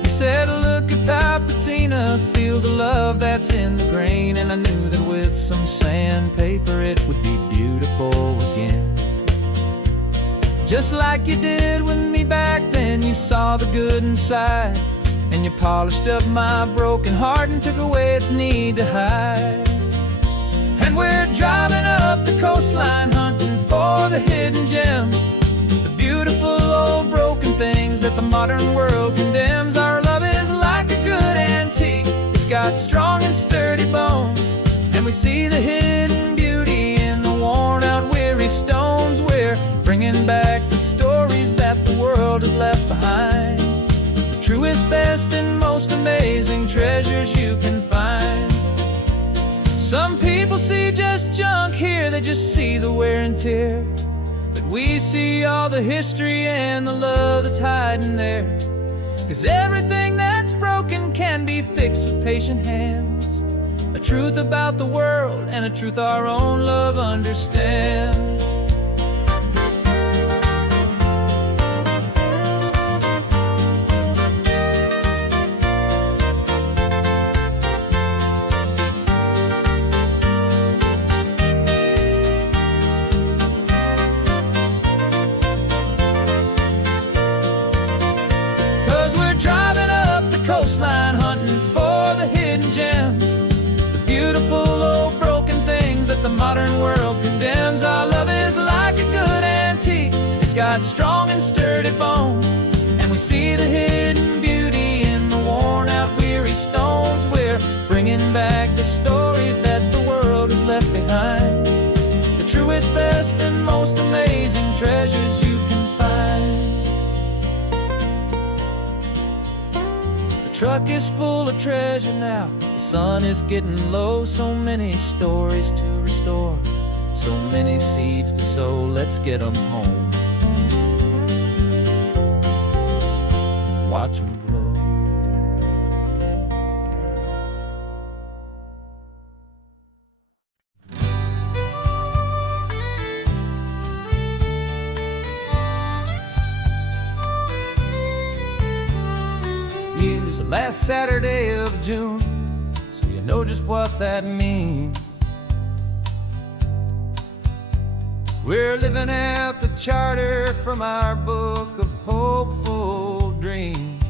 You said, look at that patina, feel the love that's in the grain, and I knew that with some sandpaper it would be beautiful again. Just like you did with me back then, you saw the good inside, and you polished up my broken heart and took away its need to hide. And we're driving up the coastline hunting for the hidden gems, the beautiful old broken things that the modern world condemns. Our love is like a good antique, it's got strong and sturdy bones, and we see the hidden beauty in the worn out weary stones. We're bringing back the stories that the world has left behind, the truest, best, and most amazing treasures you can find. Some people see just junk here, they just see the wear and tear, but we see all the history and the love that's hiding there. 'Cause everything that's broken can be fixed with patient hands, a truth about the world and a truth our own love understands. Coastline hunting for the hidden gems, the beautiful old broken things that the modern world condemns. Our love is like a good antique, it's got strong and sturdy bones, and we see the hidden beauty in the worn out weary stones. We're bringing back the stories that the world has left behind, the truest, best, and most amazing treasures you can find. The truck is full of treasure now, the sun is getting low. So many stories to restore, so many seeds to sow. Let's get them home, watch them blow. Use the last Saturday of June, so you know just what that means. We're living out the charter from our book of hopeful dreams.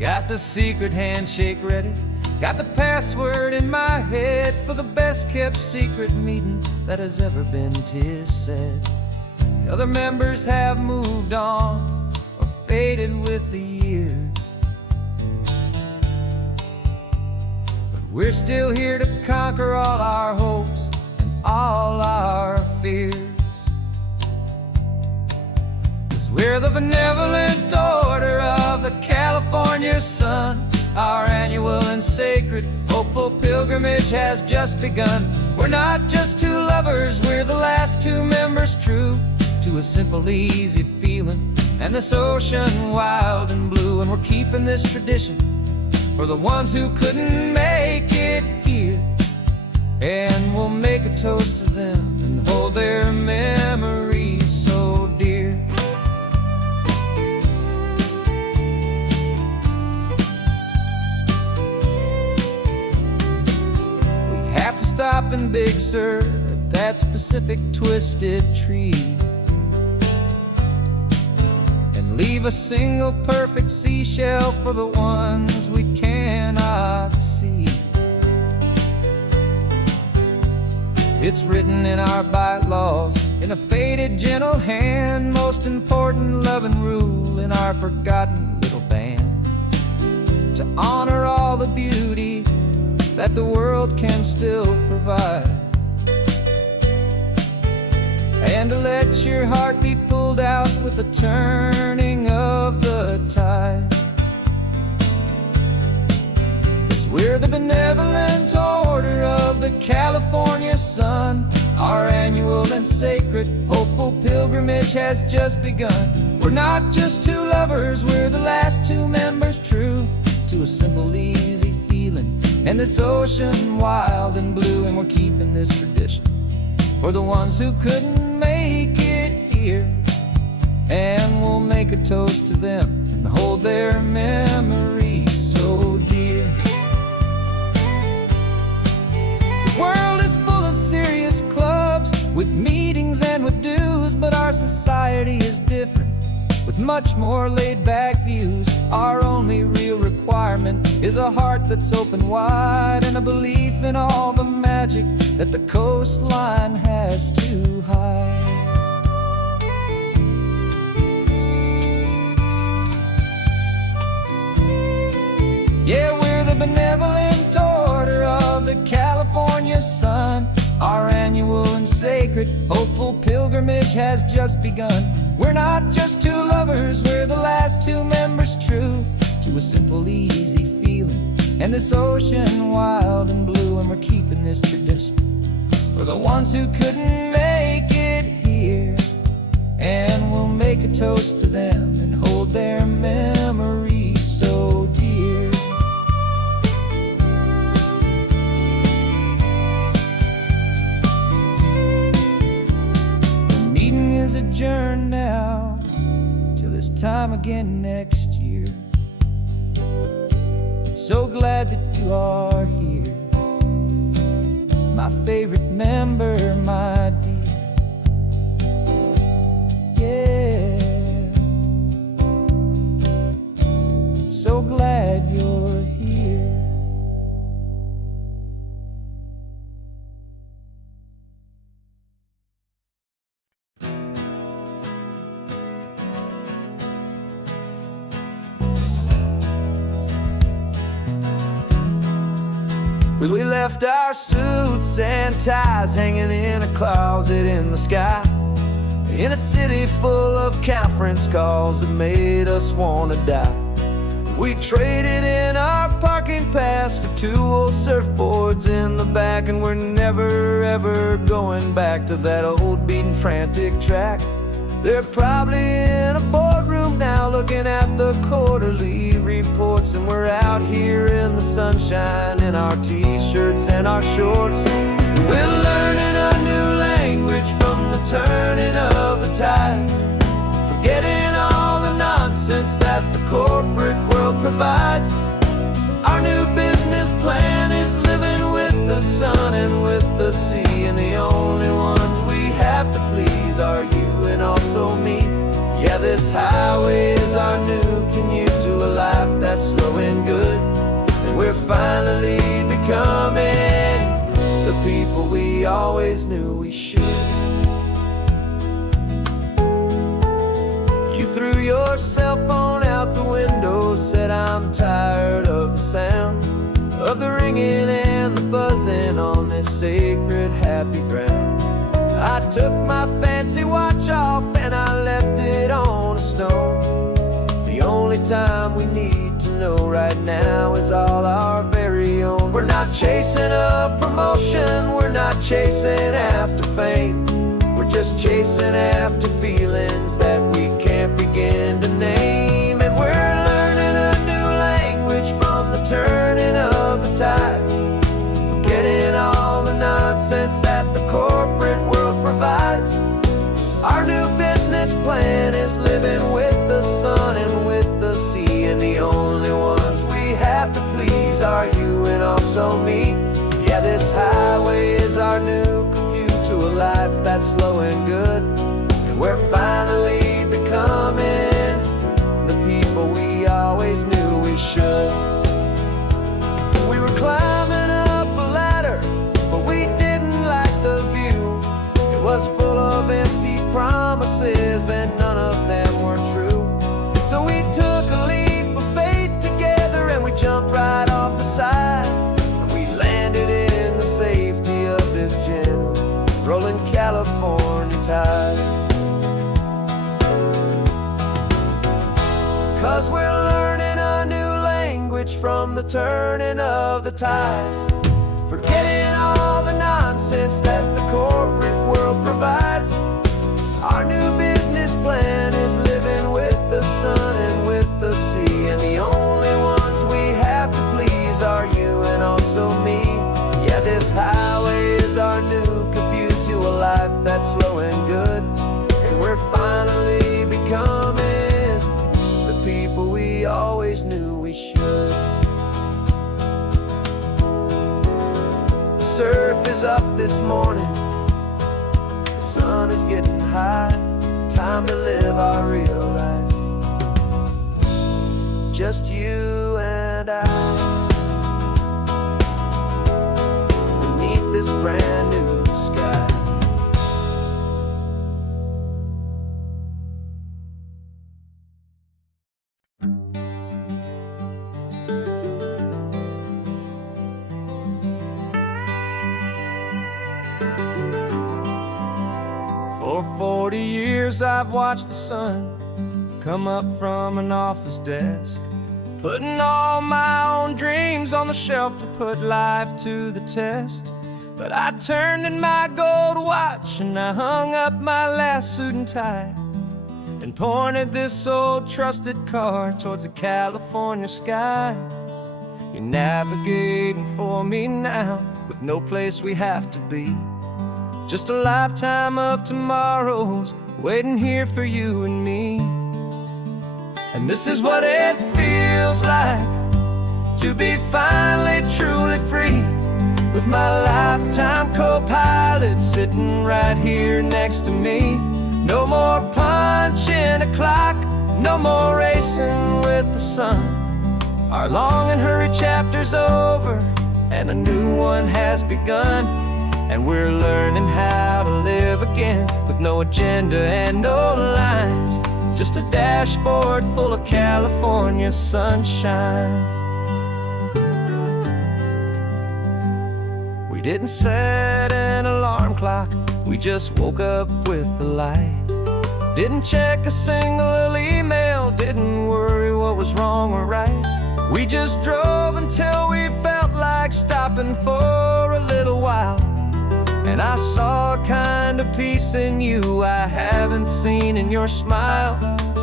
Got the secret handshake ready, got the password in my head for the best kept secret meeting that has ever been, 'tis said. The other members have moved on, faded with the years, but we're still here to conquer all our hopes and all our fears. 'Cause we're the benevolent order of the California sun. Our annual and sacred hopeful pilgrimage has just begun. We're not just two lovers, we're the last two members true to a simple, easy feeling and this ocean wild and blue. And we're keeping this tradition for the ones who couldn't make it here, and we'll make a toast to them and hold their memories so dear. stop in Big Sur at that specific twisted tree and leave a single perfect seashell for the ones we cannot see. It's written in our bylaws, in a faded gentle hand, most important loving rule in our forgotten little band, to honor all the beauty that the world can still provide, and to let your heart be pulled out with the turning of the tide. 'Cause we're the benevolent order of the California sun. Our annual and sacred hopeful pilgrimage has just begun. We're not just two lovers, we're the last two members true to a simple, easy feeling, and this ocean wild and blue. And we're keeping this tradition for the ones who couldn't make it here, and we'll make a toast to them and hold their memories so dear. The world is full of serious clubs with meetings and with dues, but our society is different with much more laid-back views. Our only real requirement is a heart that's open wide, and a belief in all the magic that the coastline has to hide. Yeah, we're the benevolent order of the California sun. Our annual and sacred hopeful pilgrimage has just begun. We're not just two lovers, we're the last two members true to a simple, easy feeling, and this ocean wild and blue. And we're keeping this tradition for the ones who couldn't make it here, and we'll make a toast to them and hold their memories so dear. The meeting is adjourned now till this time again next year. So glad that you are here, my favorite member, my dear. Yeah, so glad you're here. Well, we left our suits and ties hanging in a closet in the sky, in a city full of conference calls that made us want to die. We traded in our parking pass for two old surfboards in the back, and we're never ever going back to that old beaten frantic track. They're probably in a boardroom now looking at the quarterly reports, and we're out here in the sunshine in our t-shirts and our shorts. We're learning a new language from the turning of the tides, forgetting all the nonsense that the corporate world provides. Our new business plan is living with the sun and with the sea, and the only ones we have to please are you and also me. Yeah, this highway is our new commute to a life that's slow and good, and we're finally becoming the people we always knew we should. You threw your cell phone out the window, said I'm tired of the sound of the ringing and the buzzing on this sacred happy ground. I took my fancy watch off and I left it on a stone. The only time we need to know right now is all our very own. We're not chasing a promotion, we're not chasing after fame, we're just chasing after feelings that we can't begin to name. And we're learning a new language from the turning of the tides, forgetting all the nonsense that the corporate world provides. Our new business plan is living with the sun and with the sea, and the only ones we have to please are you and also me. Yeah, this highway tide. 'Cause we're learning a new language from the turning of the tides, forgetting all the nonsense that the corporate world provides. Our new business plan is living with the sun and with the sea, and the only ones we have to please are you and also me. Yeah, this highway is our new commute to a life that's slow and good, and we're finally becoming the people we always knew we should. The surf is up this morning, the sun is getting high. Time to live our real life, just you and I, beneath this brand new sky. For 40 years I've watched the sun come up from an office desk, putting all my own dreams on the shelf to put life to the test. But I turned in my gold watch and I hung up my last suit and tie, and pointed this old trusted car towards the California sky. You're navigating for me now, with no place we have to be, just a lifetime of tomorrows waiting here for you and me. And this is what it feels like to be finally truly free, with my lifetime co-pilot sitting right here next to me. No more punching a clock, no more racing with the sun. Our long and hurried chapter's over, and a new one has begun. And we're learning how to live again, with no agenda and no lines, just a dashboard full of California sunshine. We didn't set an alarm clock, we just woke up with the light. Didn't check a single email, didn't worry what was wrong or right. We just drove until we felt like stopping for a little while. And I saw a kind of peace in you I haven't seen in your smile.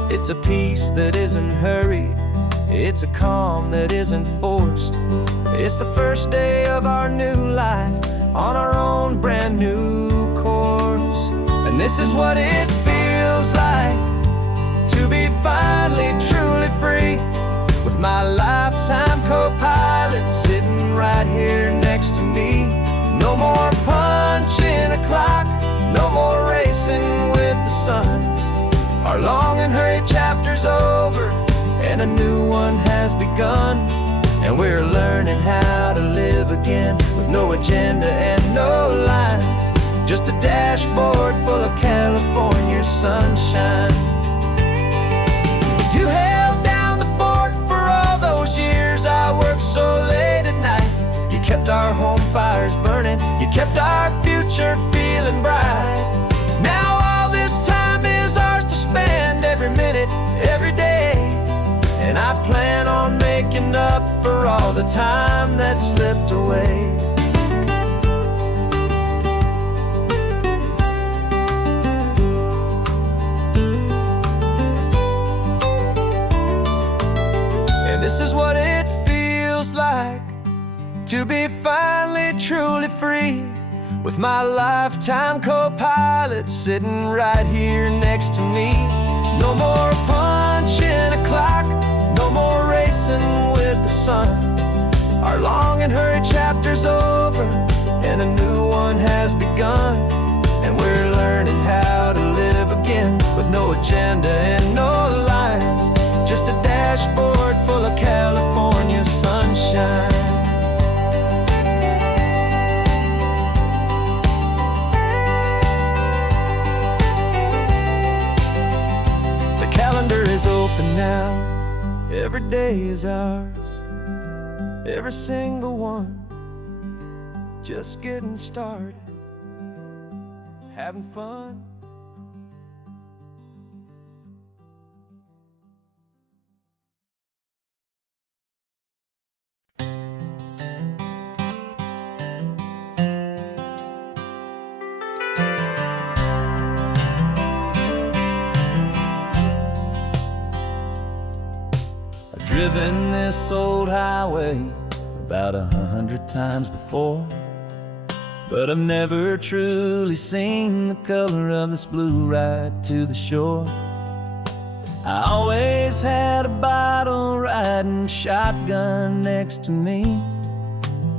It's a peace that isn't hurried, it's a calm that isn't forced. It's the first day of our new life, on our own brand new course. And this is what it feels like to be finally truly free, with my lifetime co-pilot sitting right here next to me. No more punching a clock, no more racing with the sun. Our long and hurried chapter's over, and a new one has begun. And we're learning how to live again, with no agenda and no lines, just a dashboard full of California sunshine. You held down the fort for all those years I worked so late at night. You kept our home fires burning, you kept our future feeling bright. Now all this time is ours to spend, every minute, every day. And I plan on making up for all the time that slipped away. And this is what it feels like to be finally truly free, with my lifetime co-pilot sitting right here next to me. No more punching a clock, no more racing with the sun. Our long and hurried chapter's over, and a new one has begun. And we're learning how to live again, with no agenda and no lines, just a dashboard full of California sunshine. Is open now, every day is ours, every single one, just getting started, having fun. driven this old highway about 100 times before, but I've never truly seen the color of this blue right to the shore. I always had a bottle riding shotgun next to me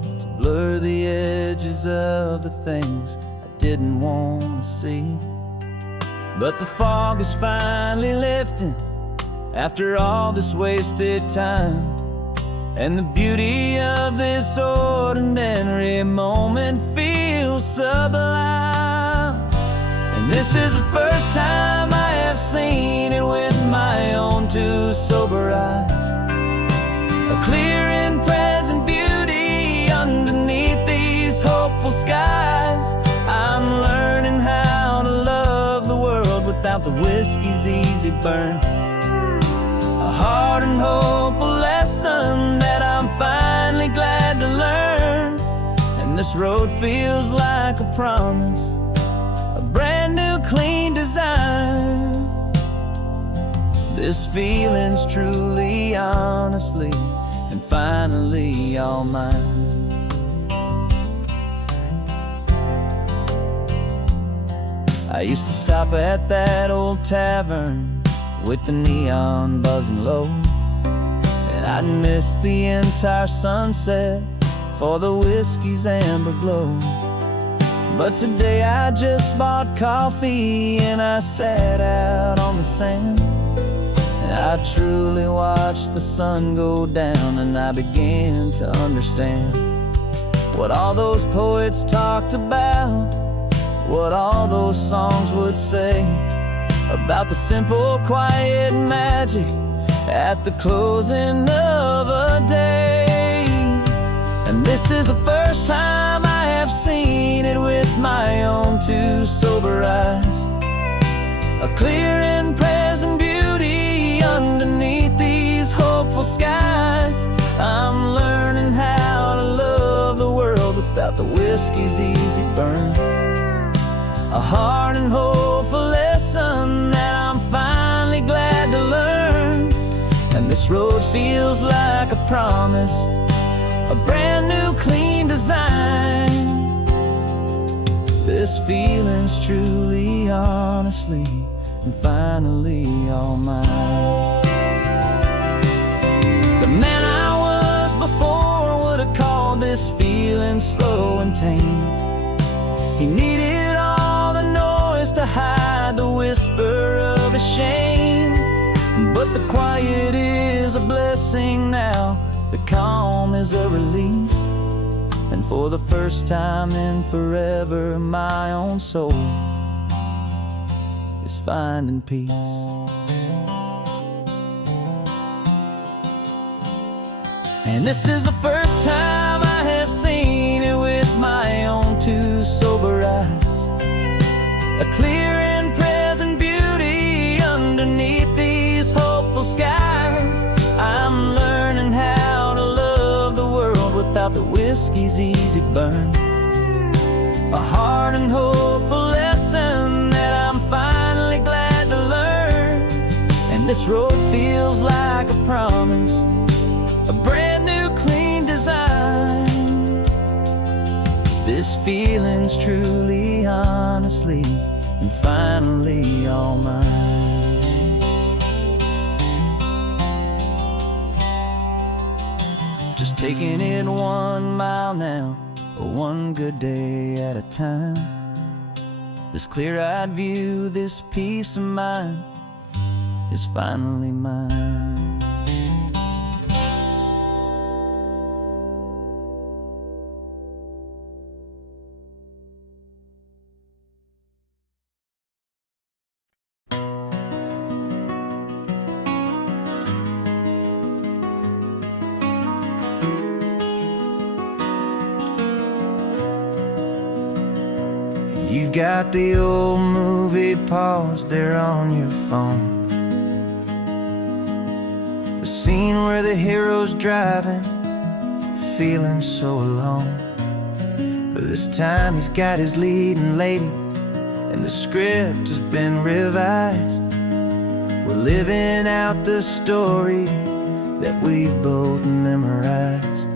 to blur the edges of the things I didn't want to see. But the fog is finally lifting after all this wasted time, and the beauty of this ordinary moment feels sublime. And this is the first time I have seen it with my own two sober eyes, a clear and present beauty underneath these hopeful skies. I'm learning how to love the world without the whiskey's easy burn, a hard and hopeful lesson that I'm finally glad to learn. And this road feels like a promise, a brand new clean design. This feeling's truly, honestly, and finally all mine. I used to stop at that old tavern with the neon buzzing low, and I'd miss the entire sunset for the whiskey's amber glow. But today I just bought coffee and I sat out on the sand, and I truly watched the sun go down, and I began to understand what all those poets talked about, what all those songs would say about the simple, quiet magic at the closing of a day. And this is the first time I have seen it with my own two sober eyes, a clear and present beauty underneath these hopeful skies. I'm learning how to love the world without the whiskey's easy burn, a hard and hopeful lesson that I'm finally glad to learn. And this road feels like a promise, a brand new clean design. This feeling's truly, honestly, and finally all mine. The man I was before would have called this feeling slow and tame. He needed all the noise to hide the whisper of his shame, but the quiet is a blessing now, the calm is a release, and for the first time in forever my own soul is finding peace. And this is the first time I have seen it with my own two sober eyes, a clear and present beauty underneath these hopeful skies. I'm learning how to love the world without the whiskey's easy burn, a hard and hopeful lesson that I'm finally glad to learn. And this road feels like a promise, a brand new clean design. This feeling's truly, honestly, and finally all mine. Just taking it 1 mile now, one good day at a time. This clear-eyed view, this peace of mind is finally mine. You've got the old movie paused there on your phone, the scene where the hero's driving, feeling so alone. But this time he's got his leading lady, and the script has been revised. We're living out the story that we've both memorized.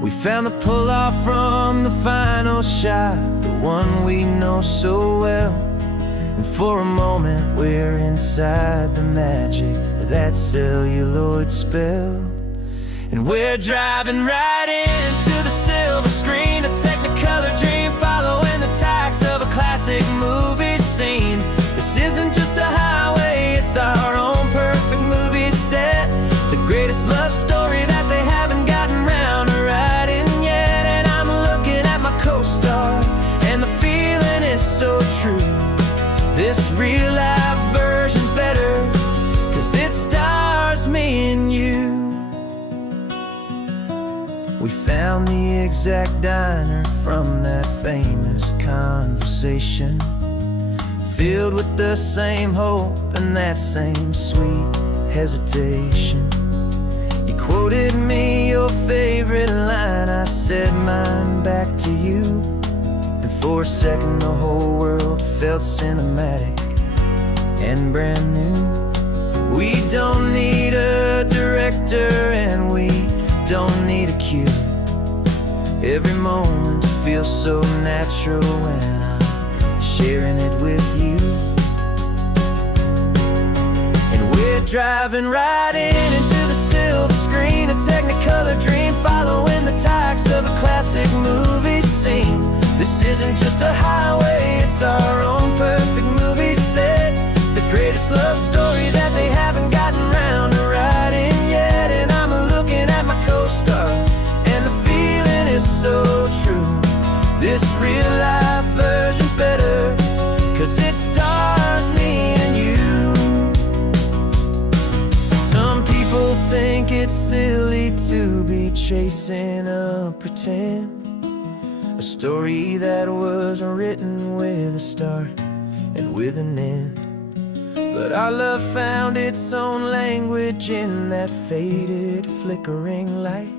We found the pull-off from the final shot, the one we know so well. And for a moment we're inside the magic of that celluloid spell. And we're driving right into the silver screen, a Technicolor dream, following the tacks of a classic movie scene. This isn't just a highway, it's our own perfect movie set, the greatest love story that they haven't gotten round to writing yet. And I'm looking at my co-star, and the feeling is so true. This real-life version's better, 'cause it stars me and you. We found the exact diner from that famous conversation, filled with the same hope and that same sweet hesitation. You quoted me your favorite line, I said mine back to you. And for a second the whole world felt cinematic and brand new. We don't need a director and we don't need a cue. Every moment feels so natural when I'm sharing it with you. And we're driving right into the silver screen, a Technicolor dream, following the tacks of a classic movie scene. This isn't just a highway, it's our own perfect movie set, the greatest love story that they haven't gotten round to writing yet. And I'm looking at my co-star, and the feeling is so true. This real-life version's better, 'cause it stars me and you. Some people think it's silly to be chasing a pretend, a story that was written with a start and with an end. But our love found its own language in that faded, flickering light,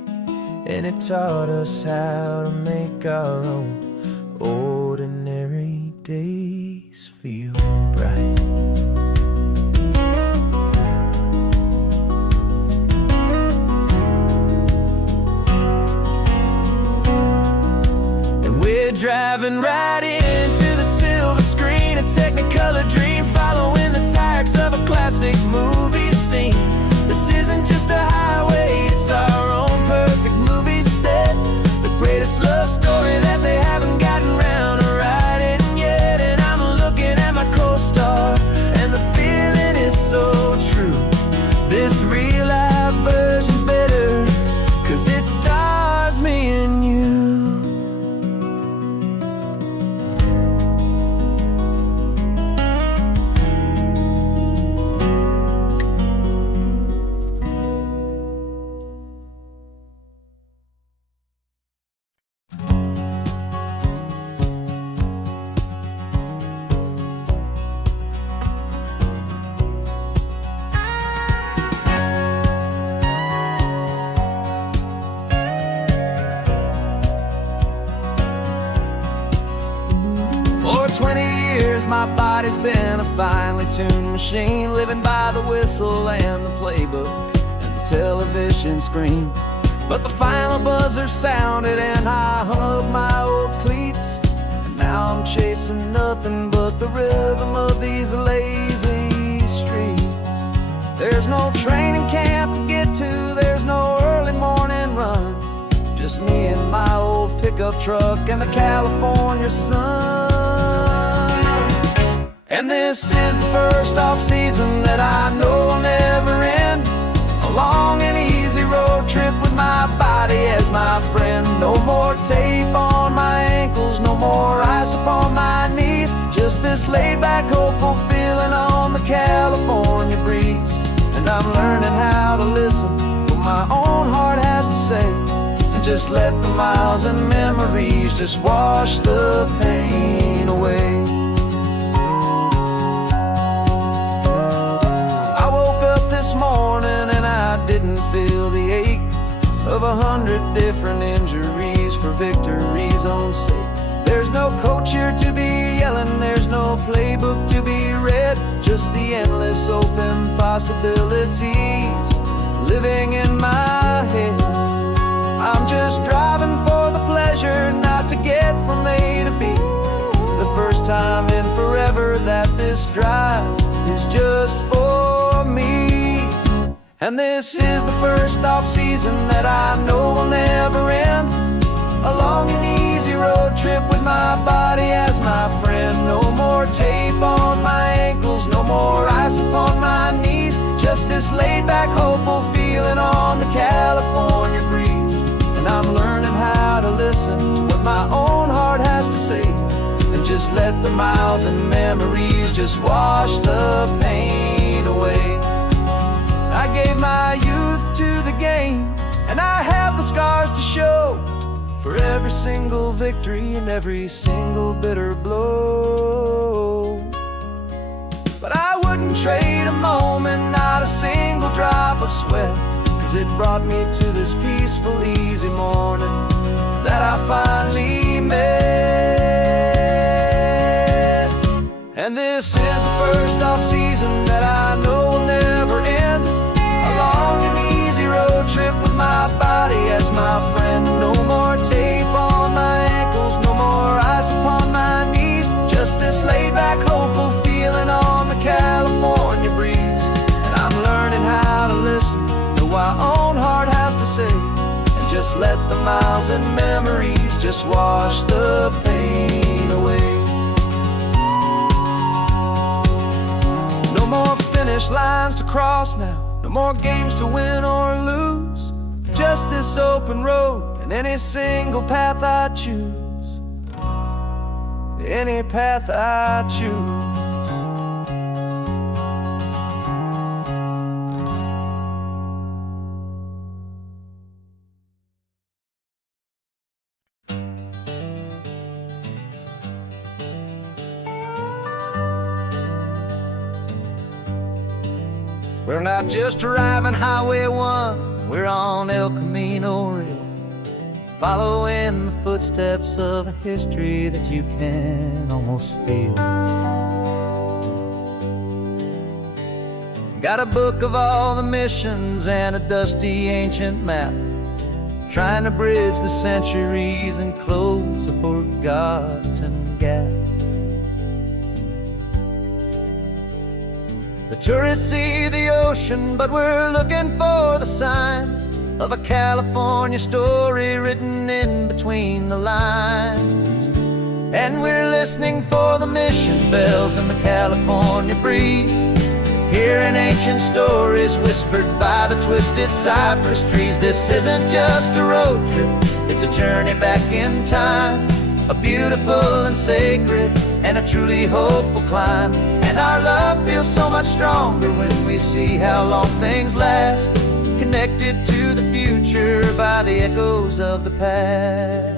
and it taught us how to make our own ordinary days feel bright. And we're driving right into the silver screen, a Technicolor dream, following the tacks of a classic movie scene. This isn't just a highway, it's our own perfect movie set, the greatest love story that they haven't gotten round to writing yet. And I'm looking at my co-star, and the feeling is so true. This real-life version's better, 'cause it stars me and you. For 20 years my body's been a finely tuned machine, living by the whistle and the playbook and the television screen. But the final buzzer sounded and I hung up my old cleats, and now I'm chasing nothing but the rhythm of these lazy streets. There's no training camp to get to, there's no early morning run, just me and my old pickup truck and the California sun. And this is the first off-season that I know will never end, a long and easy road trip with my body as my friend. No more tape on my ankles, no more ice upon my knees, just this laid-back, hopeful feeling on the California breeze. And I'm learning how to listen what my own heart has to say, and just let the miles and memories just wash the pain away. I woke up this morning and I didn't feel the ache of 100 different injuries for victory's own sake. There's no coach here to be yelling, there's no playbook to be read, just the endless open possibilities living in my head. I'm just driving for the pleasure, not to get from A to B. The first time in forever that this drive is just for me. And this is the first off-season that I know will never end. A long and easy road trip with my body as my friend. No more tape on my ankles, no more ice upon my knees. Just this laid-back, hopeful feeling on the California breeze. And I'm learning how to listen to what my own heart has to say, and just let the miles and memories just wash the pain away. I gave my youth to the game, and I have the scars to show for every single victory and every single bitter blow. But I wouldn't trade a moment, not a single drop of sweat, 'cause it brought me to this peaceful, easy morning that I finally met. And this is the first off-season that I know will never end. A long and easy road trip with my body as my friend. No more tape on my ankles, no more ice upon my knees. Just this laid-back, hopeful feeling on the California breeze. And I'm learning how to listen to what my own heart has to say, and just let the miles and memories just wash the pain away. No more finish lines to cross now, no more games to win or lose. Just this open road and any single path I choose. Any path I choose. We're not just driving Highway 1, we're on El Camino Real, following the footsteps of a history that you can almost feel. Got a book of all the missions and a dusty ancient map, trying to bridge the centuries and close a forgotten gap. The tourists see the ocean, but we're looking for the signs of a California story written in between the lines. And we're listening for the mission bells in the California breeze, hearing ancient stories whispered by the twisted cypress trees. This isn't just a road trip, it's a journey back in time, a beautiful and sacred and a truly hopeful climb. And our love feels so much stronger when we see how long things last, connected to the future by the echoes of the past.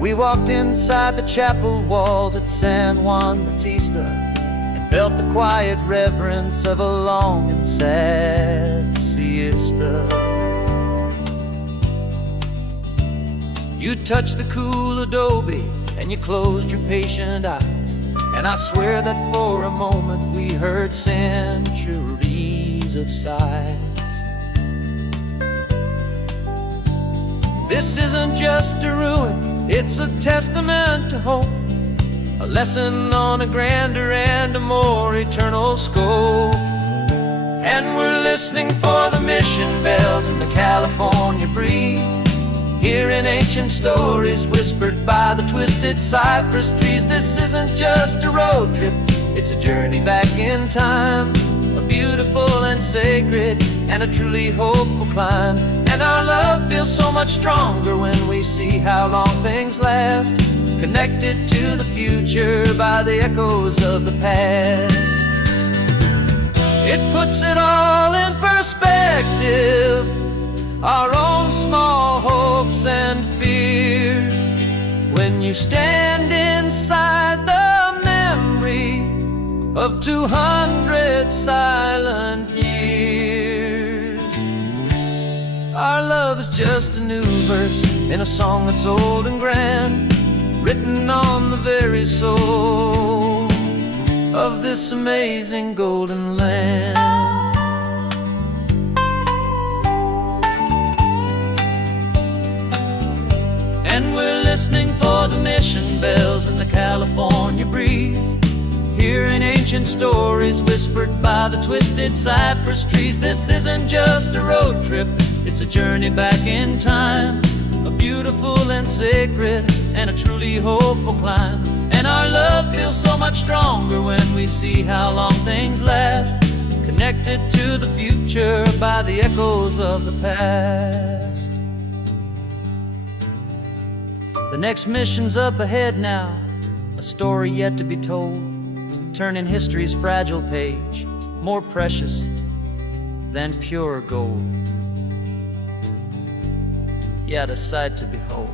We walked inside the chapel walls at San Juan Bautista and felt the quiet reverence of a long and sad siesta. You touched the cool adobe and you closed your patient eyes, and I swear that for a moment we heard centuries of sighs. This isn't just a ruin, it's a testament to hope, a lesson on a grander and a more eternal scope. And we're listening for the mission bells in the California breeze, hearing ancient stories whispered by the twisted cypress trees. This isn't just a road trip, it's a journey back in time, a beautiful and sacred and a truly hopeful climb. And our love feels so much stronger when we see how long things last, connected to the future by the echoes of the past. It puts it all in perspective, our own small hopes and fears, when you stand inside the memory of 200 silent years. Our love is just a new verse in a song that's old and grand, written on the very soul of this amazing golden land. listening for the mission bells and the California breeze, hearing ancient stories whispered by the twisted cypress trees. This isn't just a road trip, it's a journey back in time, a beautiful and sacred and a truly hopeful climb. And our love feels so much stronger when we see how long things last, connected to the future by the echoes of the past. The next mission's up ahead now, a story yet to be told, turning history's fragile page more precious than pure gold. Yet a sight to behold.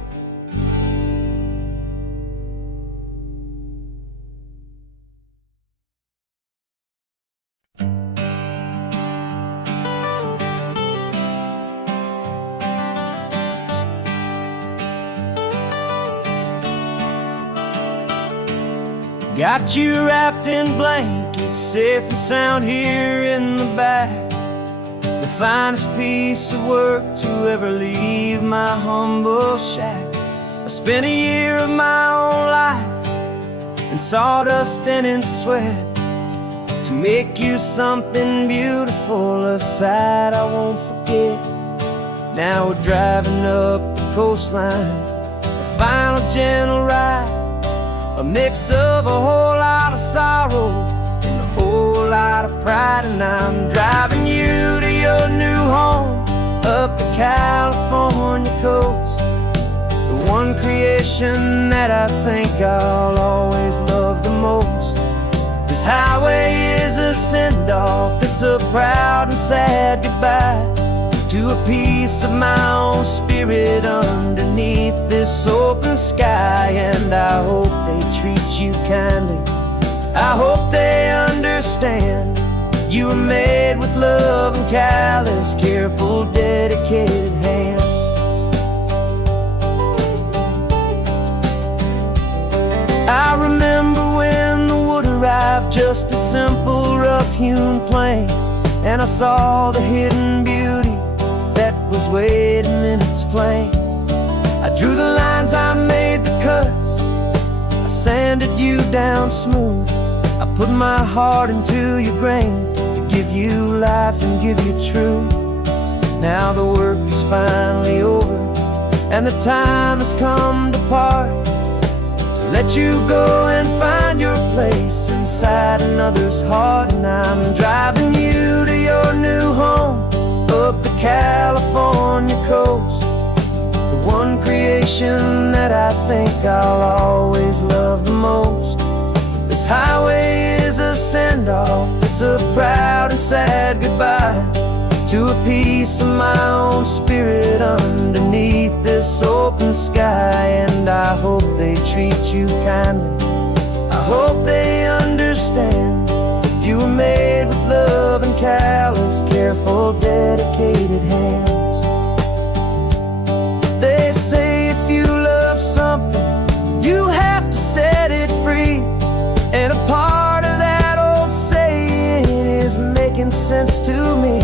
Got you wrapped in blankets, safe and sound here in the back. The finest piece of work to ever leave my humble shack. I spent a year of my own life in sawdust and in sweat to make you something beautiful, a sight I won't forget. Now we're driving up the coastline, a final gentle ride, a mix of a whole lot of sorrow and a whole lot of pride. And I'm driving you to your new home up the California coast, the one creation that I think I'll always love the most. This highway is a send-off, it's a proud and sad goodbye to a piece of my own spirit underneath this open sky. And I hope they treat you kindly, I hope they understand you were made with love and callous, careful, dedicated hands. I remember when the wood arrived, just a simple rough-hewn plank, and I saw the hidden beauty that was waiting in its flame. I drew the lines, I made the cuts, I sanded you down smooth. I put my heart into your grain to give you life and give you truth. Now the work is finally over and the time has come to part, to let you go and find your place inside another's heart. And I'm driving you to your new home up the California coast, the one creation that I think I'll always love the most. This highway is a send-off, it's a proud and sad goodbye to a piece of my own spirit underneath this open sky. And I hope they treat you kindly, I hope they understand you were made with love and callous, careful, dedicated hands. They say if you love something, you have to set it free. And a part of that old saying is making sense to me,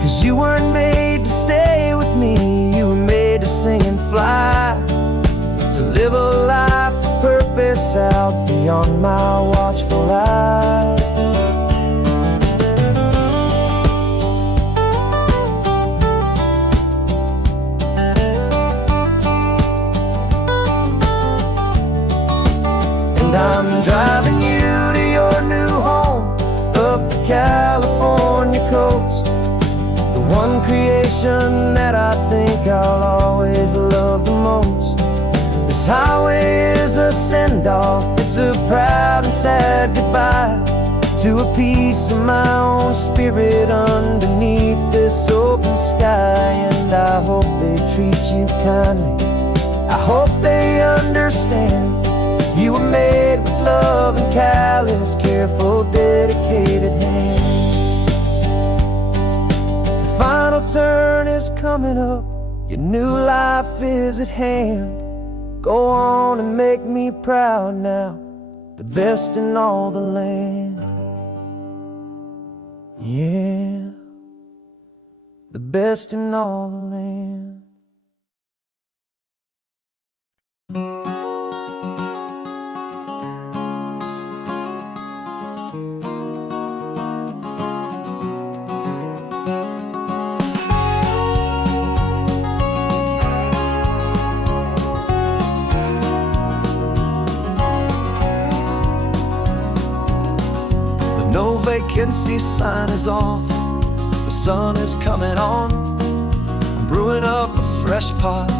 'cause you weren't made to stay with me, you were made to sing and fly, to live a life of purpose out beyond my watchful eye. And I'm driving you to your new home up the California coast, the one creation that I think I'll always love the most. This highway is a send-off, it's a proud and sad goodbye to a piece of my own spirit underneath this open sky. And I hope they treat you kindly, I hope they understand you were made with love and callous, careful, dedicated hands. The final turn is coming up, your new life is at hand. Go on and make me proud now, the best in all the land. Yeah, the best in all the land. vacancy sign is off, the sun is coming on. I'm brewing up a fresh pot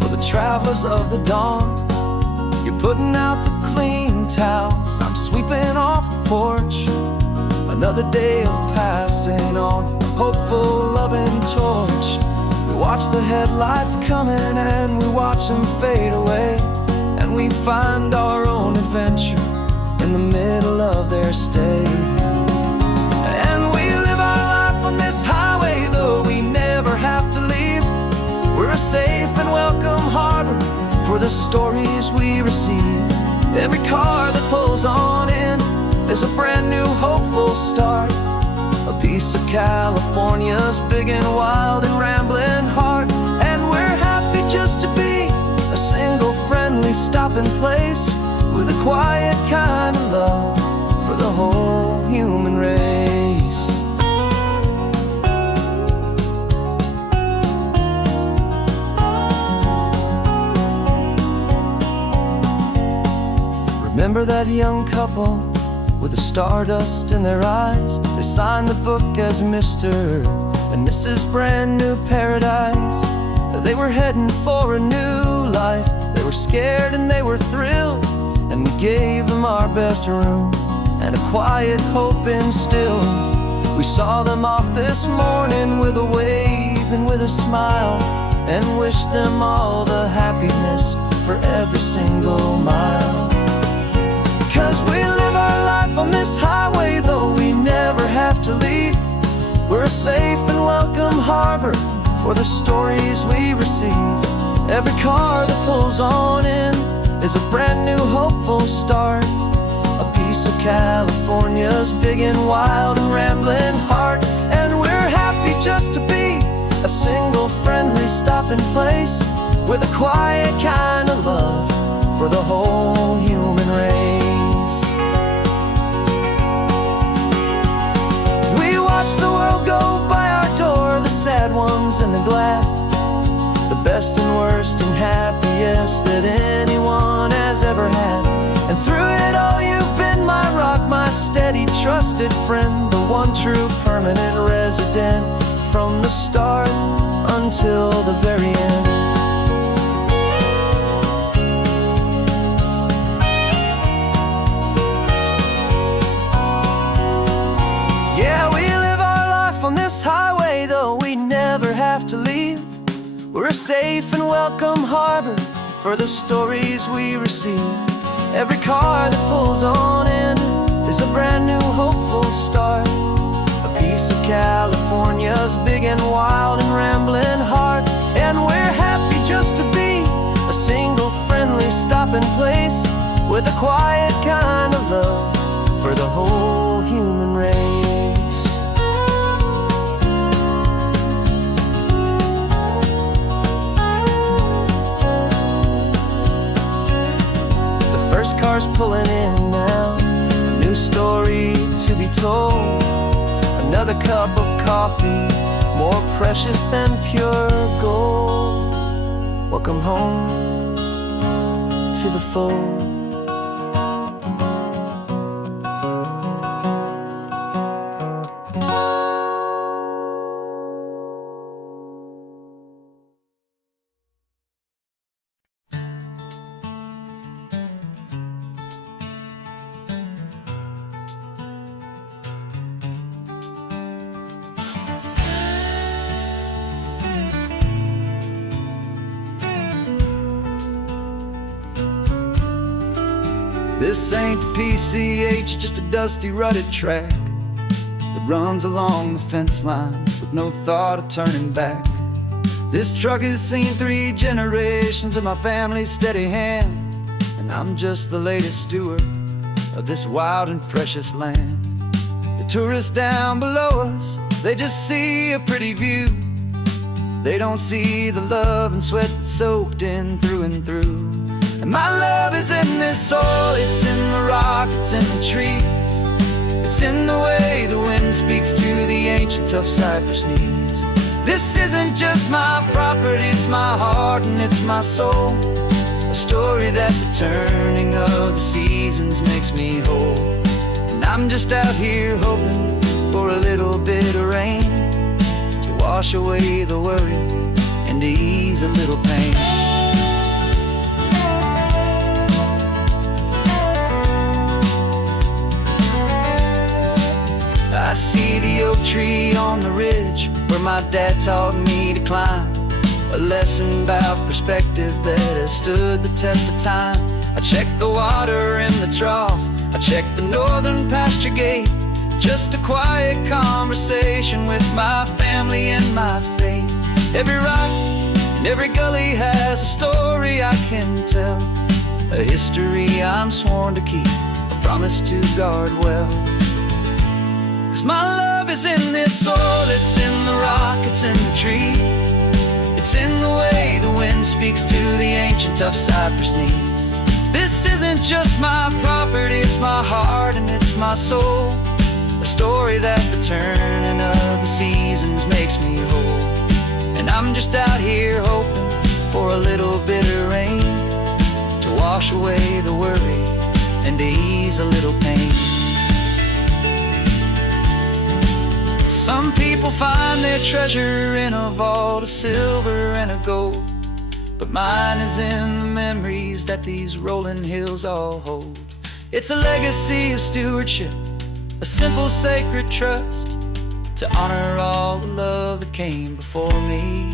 for the travelers of the dawn. You're putting out the clean towels, I'm sweeping off the porch. Another day of passing on, hopeful, loving torch. We watch the headlights coming and we watch them fade away, and we find our own adventure in the middle of their stay. And we live our life on this highway, though we never have to leave. We're a safe and welcome harbor for the stories we receive. Every car that pulls on in is a brand new hopeful start, a piece of California's big and wild and rambling heart. And we're happy just to be a single friendly stopping place, with a quiet kind of love for the whole human race. Remember that young couple with the stardust in their eyes? They signed the book as Mr. and Mrs. Brand New Paradise. They were heading for a new life. They were scared and they were thrilled, and we gave them our best room and a quiet hope instilled. We saw them off this morning with a wave and with a smile, and wished them all the happiness for every single mile. 'Cause we live our life on this highway, though we never have to leave. We're a safe and welcome harbor for the stories we receive. Every car that pulls on in is a brand new hopeful start, a piece of California's big and wild and rambling heart. And we're happy just to be a single friendly stopping place, with a quiet kind of love for the whole human race. We watch the world go by our door, the sad ones and the glad, the best and worst and happiest that anyone has ever had. And through it all you've been my rock, my steady trusted friend, the one true permanent resident, from the start until the very end. Yeah, we live our life on this highway, though we never have to leave. We're a safe and welcome harbor for the stories we receive. Every car that pulls on in is a brand new hopeful start, a piece of California's big and wild and rambling heart. And we're happy just to be a single friendly stopping place, with a quiet kind of love for the whole human race. First car's pulling in now, a new story to be told. Another cup of coffee, more precious than pure gold. Welcome home to the fold. This ain't the PCH, just a dusty, rutted track that runs along the fence line with no thought of turning back. This truck has seen 3 generations of my family's steady hand, and I'm just the latest steward of this wild and precious land. The tourists down below us, they just see a pretty view. They don't see the love and sweat that's soaked in through and through. And my love is in this soil, it's in the rock, it's in the trees. It's in the way the wind speaks to the ancient tough cypress knees. This isn't just my property, it's my heart and it's my soul. A story that the turning of the seasons makes me whole. And And I'm just out here hoping for a little bit of rain to wash away the worry and to ease a little pain. I see the oak tree on the ridge where my dad taught me to climb, a lesson about perspective that has stood the test of time. I check the water in the trough, I check the northern pasture gate, just a quiet conversation with my family and my faith. Every rock and every gully has a story I can tell, a history I'm sworn to keep, a promise to guard well. 'Cause my love is in this soil, it's in the rock, it's in the trees, it's in the way the wind speaks to the ancient tough cypress knees. This isn't just my property, it's my heart and it's my soul, a story that the turning of the seasons makes me whole. And I'm just out here hoping for a little bit of rain to wash away the worry and to ease a little pain. Some people find their treasure in a vault of silver and of gold, but mine is in the memories that these rolling hills all hold. It's a legacy of stewardship, a simple sacred trust, to honor all the love that came before me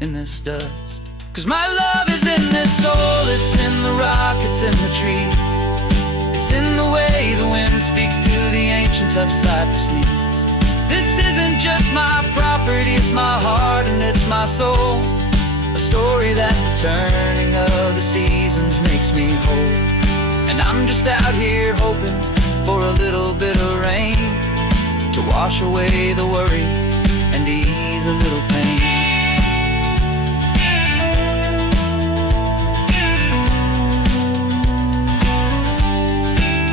in this dust. 'Cause my love is in this soil, it's in the rock, it's in the trees, it's in the way the wind speaks to the ancient tough cypress knees. This isn't just my property, it's my heart and it's my soul, a story that the turning of the seasons makes me whole. And I'm just out here hoping for a little bit of rain to wash away the worry and ease a little pain.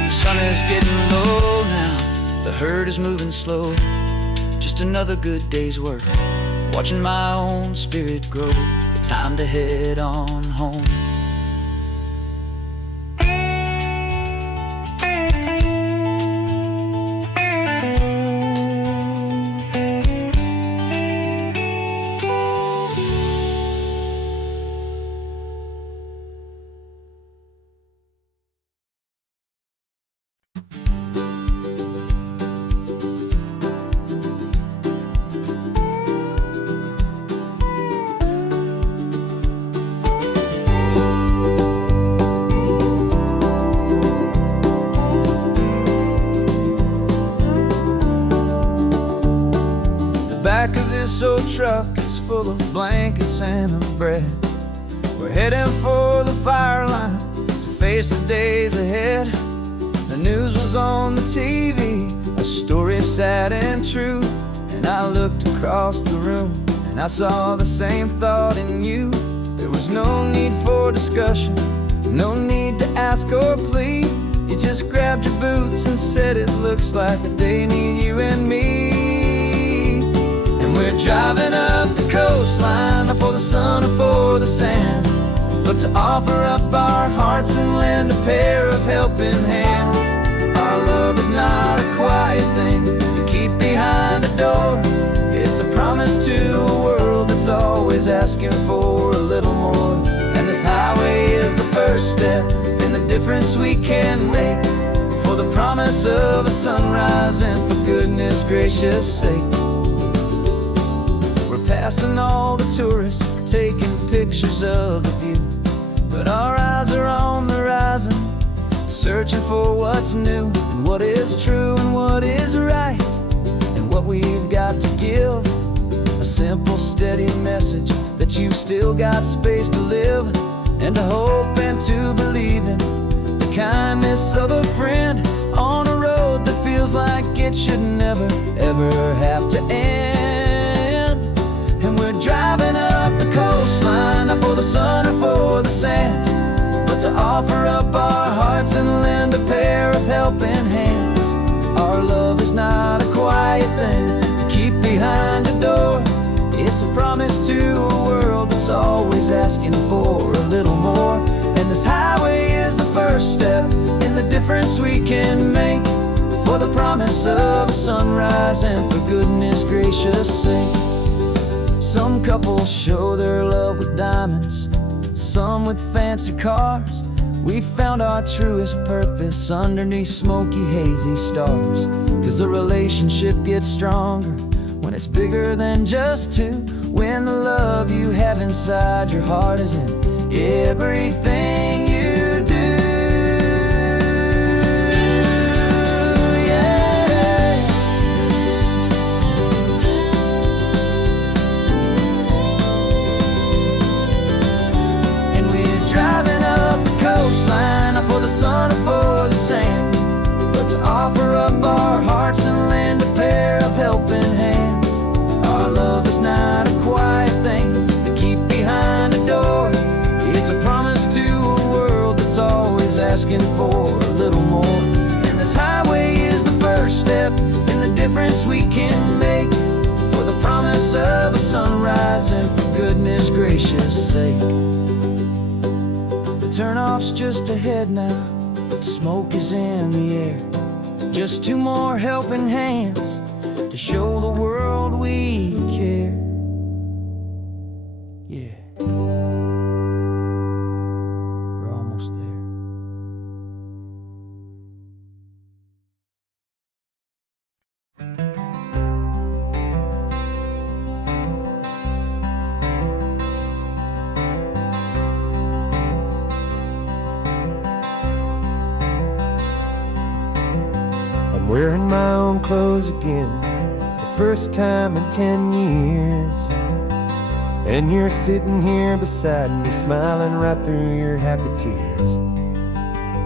The sun is getting low now, the herd is moving slow, just another good day's work, watching my own spirit grow. Time to head on home. Back of this old truck is full of blankets and of bread. We're heading for the fire line to face the days ahead. The news was on the TV, a story sad and true, and I looked across the room and I saw the same thought in you. There was no need for discussion, no need to ask or plead. You just grabbed your boots and said it looks like the day need you and me. We're driving up the coastline, not for the sun or for the sand, but to offer up our hearts and lend a pair of helping hands. Our love is not a quiet thing you keep behind a door. It's a promise to a world that's always asking for a little more. And this highway is the first step in the difference we can make, for the promise of a sunrise and for goodness gracious sake. Passing all the tourists, taking pictures of the view, but our eyes are on the horizon, searching for what's new and what is true and what is right, and what we've got to give. A simple, steady message that you've still got space to live, and to hope and to believe in the kindness of a friend on a road that feels like it should never, ever have to end. Driving up the coastline, not for the sun or for the sand, but to offer up our hearts and lend a pair of helping hands. Our love is not a quiet thing to keep behind a door. It's a promise to a world that's always asking for a little more. And this highway is the first step in the difference we can make, for the promise of a sunrise and for goodness gracious sake. Some couples show their love with diamonds, some with fancy cars. We found our truest purpose underneath smoky, hazy stars. 'Cause the relationship gets stronger when it's bigger than just two, when the love you have inside your heart is in everything you do. Yeah. And we're driving up the coastline, not for the sun or for the sand, but to offer up our hearts and lend a pair of helping hands. Our love is not a quiet thing to keep behind a door. It's a promise to a world that's always asking for a little more. And this highway is the first step in the difference we can make, for the promise of a sunrise and for goodness gracious sake. The turnoff's just ahead now, smoke is in the air. Just two more helping hands to show the world we care. Yeah. We're almost there. I'm wearing my own clothes again, the first time in 10 years. And you're sitting here beside me, smiling right through your happy tears.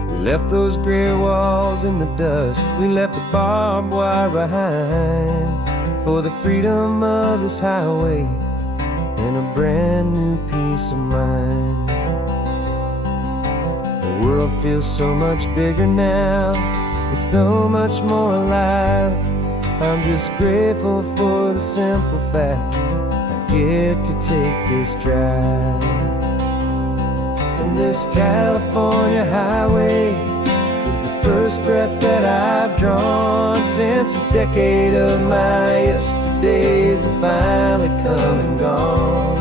We left those gray walls in the dust, we left the barbed wire behind, for the freedom of this highway and a brand new peace of mind. The world feels so much bigger now, it's so much more alive. I'm just grateful for the simple fact I get to take this drive. And this California highway is the first breath that I've drawn since a decade of my yesterdays have finally come and gone.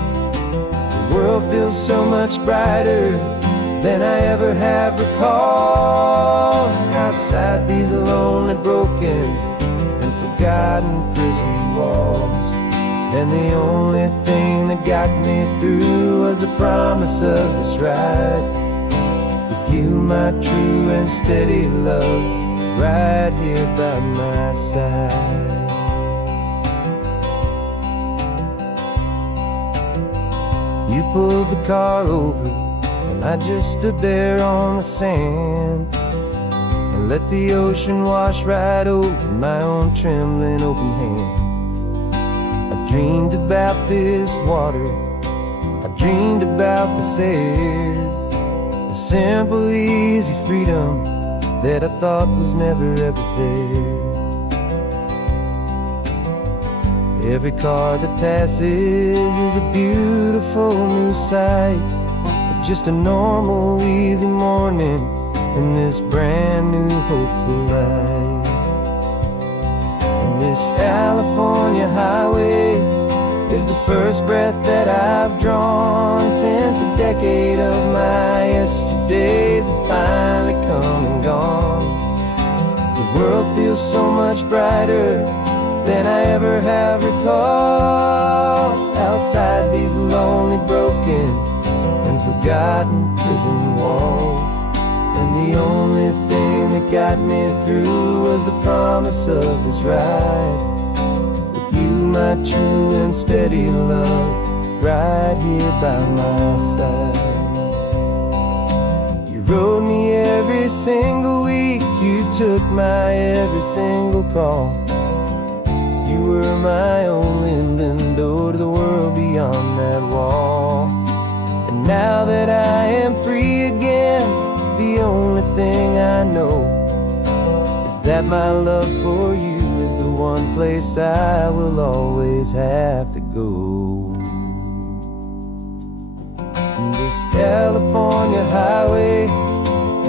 The world feels so much brighter than I ever have recalled. Outside these lonely, broken, and forgotten prison walls. And the only thing that got me through was the promise of this ride with you, my true and steady love, right here by my side. You pulled the car over and I just stood there on the sand and let the ocean wash right over my own trembling open hand. I dreamed about this water, I dreamed about this air, the simple, easy freedom that I thought was never ever there. Every car that passes is a beautiful new sight, just a normal, easy morning in this brand new, hopeful life. And this California highway is the first breath that I've drawn since a decade of my yesterdays have finally come and gone. The world feels so much brighter than I ever have recalled. Outside these lonely, broken, and forgotten prison walls. And the only thing that got me through was the promise of this ride with you, my true and steady love, right here by my side. You rode me every single week, you took my every single call. You were my only window to the world beyond that wall. And now that I am free again, the only thing I know is that my love for you is the one place I will always have to go. And This California highway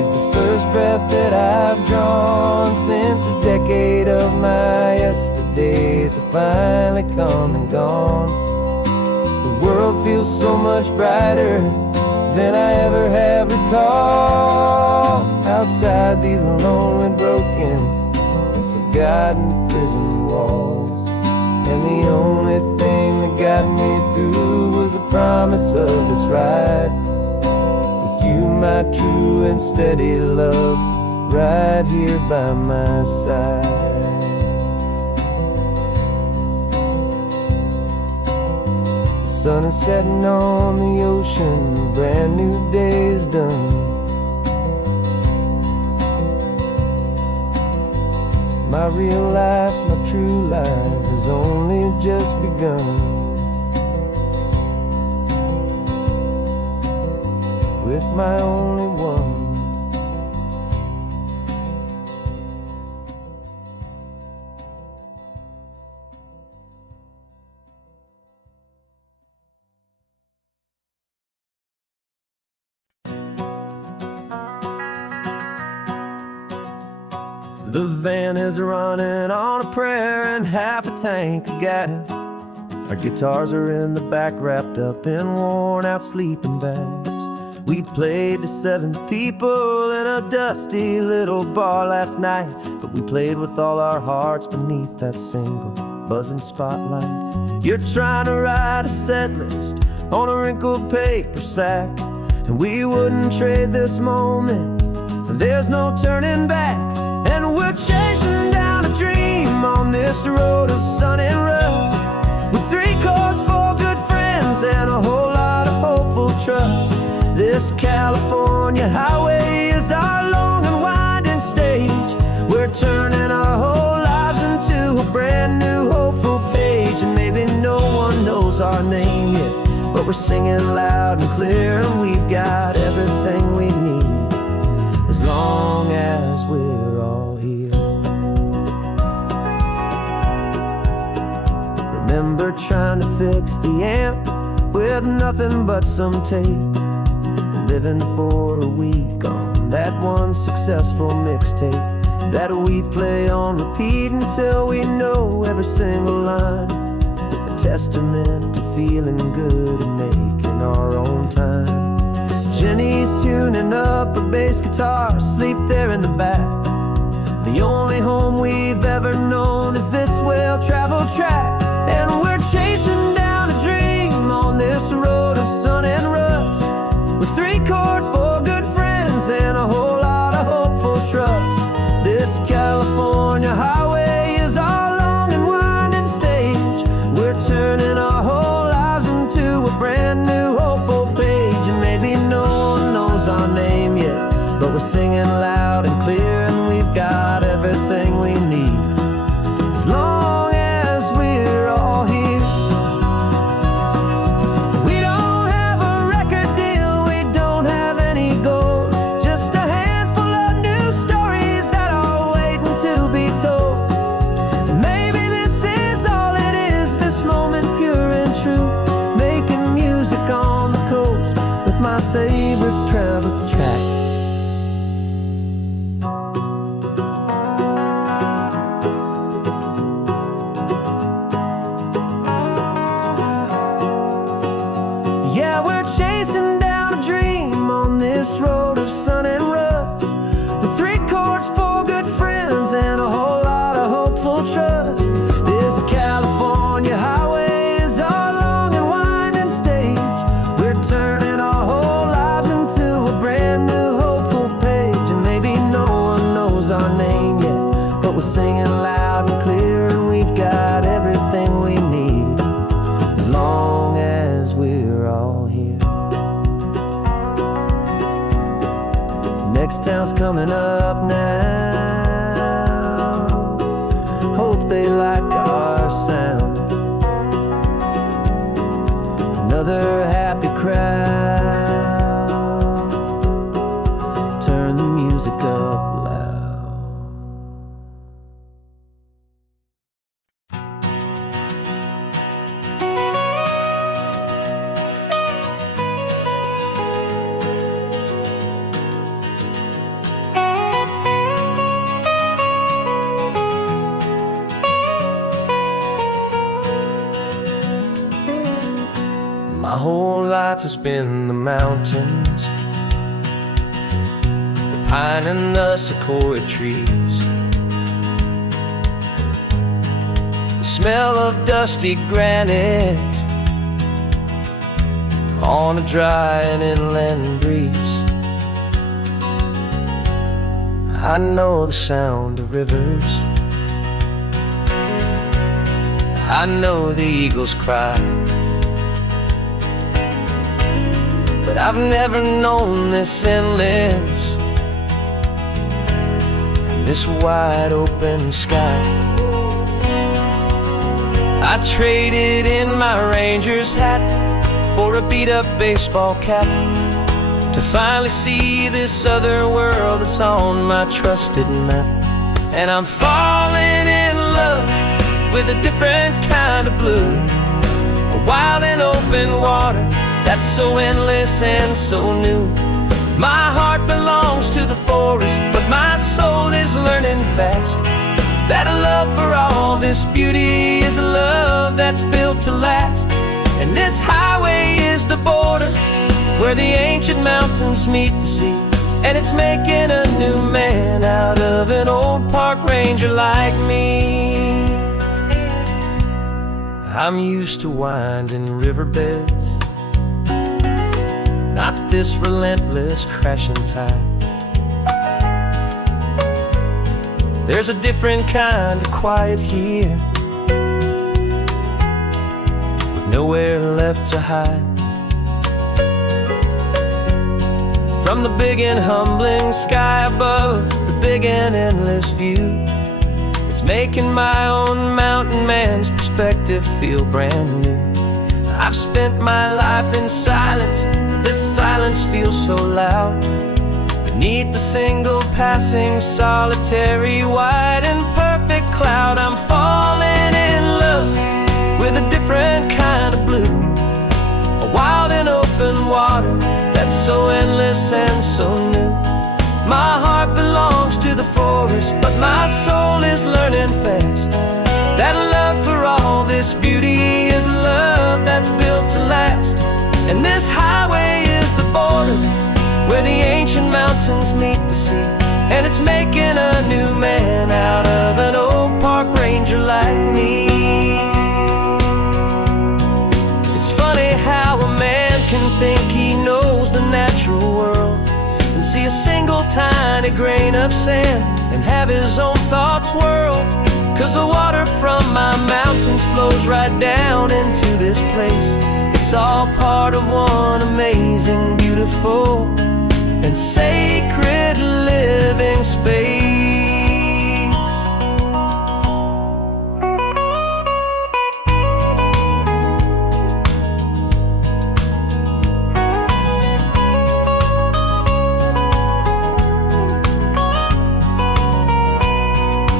is the first breath that I've drawn since a decade of my yesterdays have finally come and gone. The world feels so much brighter than I ever have recalled. Outside these lonely, broken, and forgotten prison walls. And the only thing that got me through was the promise of this ride. With you, my true and steady love, right here by my side. The sun is setting on the ocean, a brand new day is done. My real life, my true life has only just begun. With my only one. The van is running on a prayer and half a tank of gas. Our guitars are in the back, wrapped up in worn-out sleeping bags. We played to 7 people in a dusty little bar last night, but we played with all our hearts beneath that single buzzing spotlight. You're trying to write a set list on a wrinkled paper sack, and we wouldn't trade this moment. There's no turning back. And we're chasing down a dream on this road of sun and rust, with 3 chords, 4 good friends, and a whole lot of hopeful trust. This California highway is our long and winding stage. We're turning our whole lives into a brand new hopeful page. And maybe no one knows our name yet, but we're singing loud and clear, and we've got everything we need, as long as we're all here. Remember trying to fix the amp with nothing but some tape, living for a week on that one successful mixtape that we play on repeat until we know every single line. A testament to feeling good and making our own time. Jenny's tuning up her bass guitar, asleep there in the back. The only home we've ever known is this well-traveled track. And we're chasing down a dream on this road of sun and rust, with 3 chords, 4 good friends, and a whole lot of hopeful trust. This California highway is our long and winding stage. We're turning our whole lives into a brand new hopeful page. And maybe no one knows our name yet, but we're singing loud and clear, and we've got everything we need, as long as we're all here. We don't have a record deal, we don't have any gold, just a handful of new stories that are waiting to be told. Maybe this is all it is, this moment pure and true, making music on the coast with my favorite travel track. Yeah, we're chasing down a dream on this road of sun and rust, with 3 chords, 4 good friends, and a whole lot of hopeful trust. This California highway is our long and winding stage. We're turning our whole lives into a brand new hopeful page. And maybe no one knows our name yet, but we're singing loud and clear, and we've got everything we need, as long as we're all here. Next town's coming up now, hope they like our sound. Another happy crowd, turn the music up loud. been the mountains, the pine and the sequoia trees, the smell of dusty granite on a dry and inland breeze. I know the sound of rivers, I know the eagles cry, but I've never known this endless, this wide open sky. I traded in my Ranger's hat for a beat-up baseball cap, to finally see this other world that's on my trusted map. And I'm falling in love with a different kind of blue, a wild and open water that's so endless and so new. My heart belongs to the forest, but my soul is learning fast that a love for all this beauty is a love that's built to last. And this highway is the border where the ancient mountains meet the sea, and it's making a new man out of an old park ranger like me. I'm used to winding riverbeds, not this relentless crashing tide. There's a different kind of quiet here, with nowhere left to hide. From the big and humbling sky above, the big and endless view, it's making my own mountain man's perspective feel brand new. I've spent my life in silence, this silence feels so loud. Beneath the single passing solitary white and perfect cloud, I'm falling in love with a different kind of blue, a wild and open water that's so endless and so new. My heart belongs to the forest, but my soul is learning fast that a love for all this beauty is a love that's built to last. And this highway is the border where the ancient mountains meet the sea, and it's making a new man out of an old park ranger like me. It's funny how a man can think he knows the natural world and see a single tiny grain of sand and have his own thoughts whirl. 'Cause the water from my mountains flows right down into this place. It's all part of one amazing, beautiful, and sacred living space.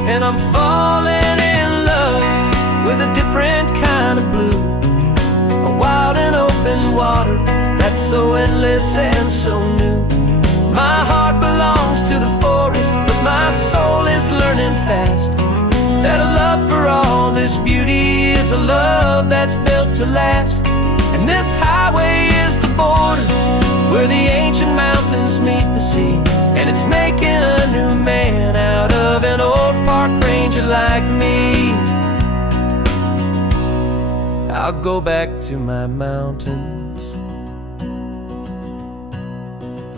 And I'm falling in love with a different kind of blue, a wild and open water that's so endless and so new. My heart belongs to the forest, but my soul is learning fast that a love for all this beauty is a love that's built to last. And this highway is the border where the ancient mountains meet the sea, and it's making a new man out of an old park ranger like me. I'll go back to my mountains,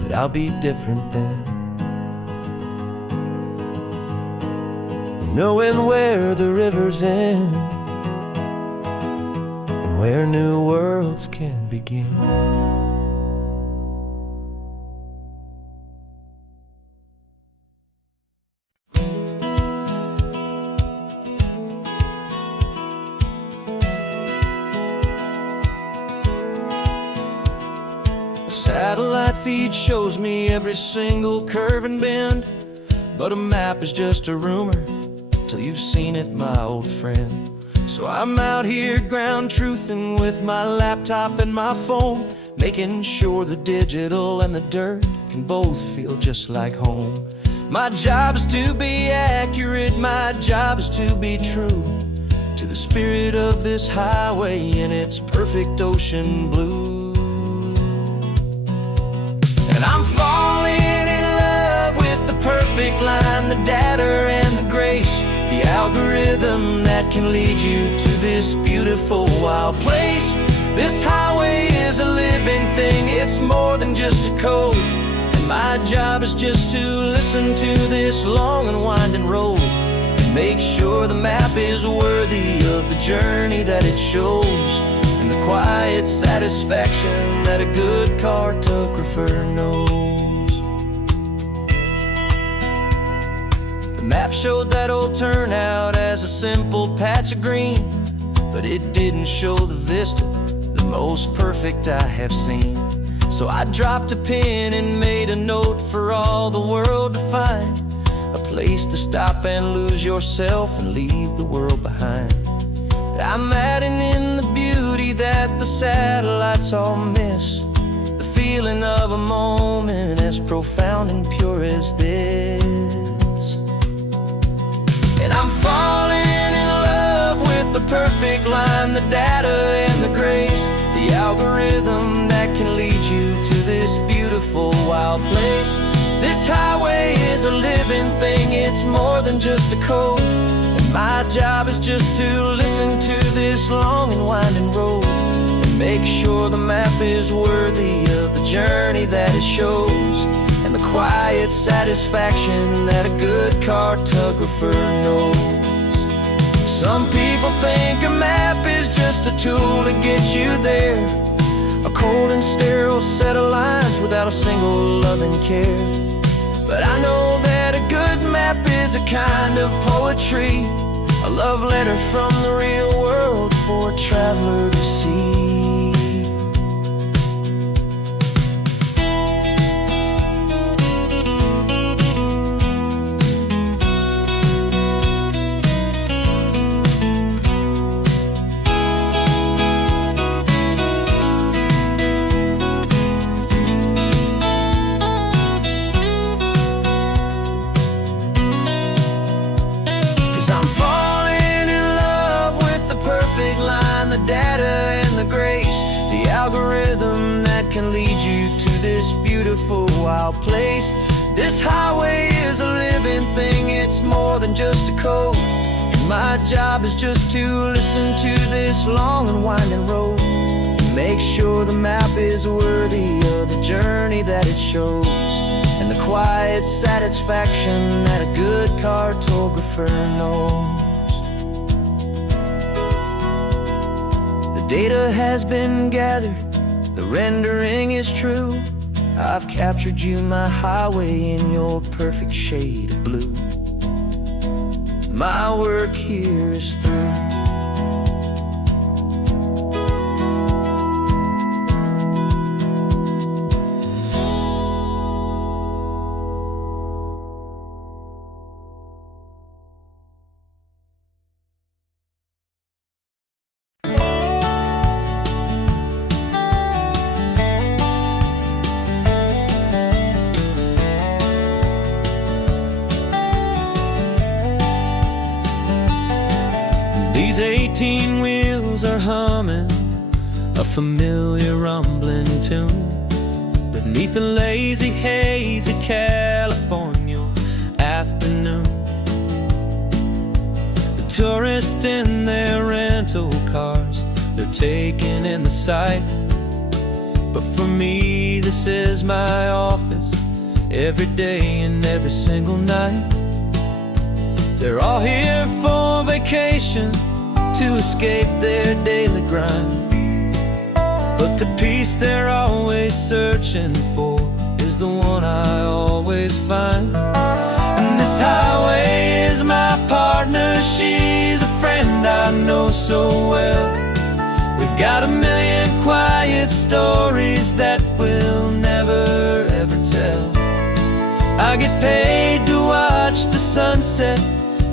but I'll be different then, knowing where the rivers end and where new worlds can begin. Satellite feed shows me every single curve and bend, but a map is just a rumor till you've seen it, my old friend. So I'm out here ground truthing with my laptop and my phone, making sure the digital and the dirt can both feel just like home. My job is to be accurate, my job is to be true to the spirit of this highway and its perfect ocean blue. algorithm that can lead you to this beautiful wild place. This highway is a living thing, it's more than just a code. And my job is just to listen to this long and winding road and make sure the map is worthy of the journey that it shows, and the quiet satisfaction that a good cartographer knows. The map showed that old turnout as a simple patch of green, but it didn't show the vista, the most perfect I have seen. So I dropped a pin and made a note for all the world to find, a place to stop and lose yourself and leave the world behind. I'm adding in the beauty that the satellites all miss, the feeling of a moment as profound and pure as this. And I'm falling in love with the perfect line, the data and the grace, the algorithm that can lead you to this beautiful wild place. This highway is a living thing, it's more than just a code. And my job is just to listen to this long and winding road and make sure the map is worthy of the journey that it shows, and the quiet satisfaction that a good cartographer knows. Some people think a map is just a tool to get you there, a cold and sterile set of lines without a single loving care. But I know that a good map is a kind of poetry, a love letter from the real world for a traveler to see. I'm falling in love with the perfect line, the data and the grace, the algorithm that can lead you to this beautiful wild place. This highway is a living thing, it's more than just a code. And my job is just to listen to this long and winding road and make sure the map is worthy of the journey that it shows, and the quiet satisfaction that a good cartographer knows. The data has been gathered, the rendering is true. I've captured you, my highway, in your perfect shade of blue. My work here is through. These 18 wheels are humming a familiar rumbling tune beneath the lazy haze of California afternoon. The tourists in their rental cars, they're taking in the sight. But for me, this is my office, every day and every single night. They're all here for vacation, to escape their daily grind. But the peace they're always searching for is the one I always find. And this highway is my partner, she's a friend I know so well. We've got a million quiet stories that we'll never ever tell. I get paid to watch the sunset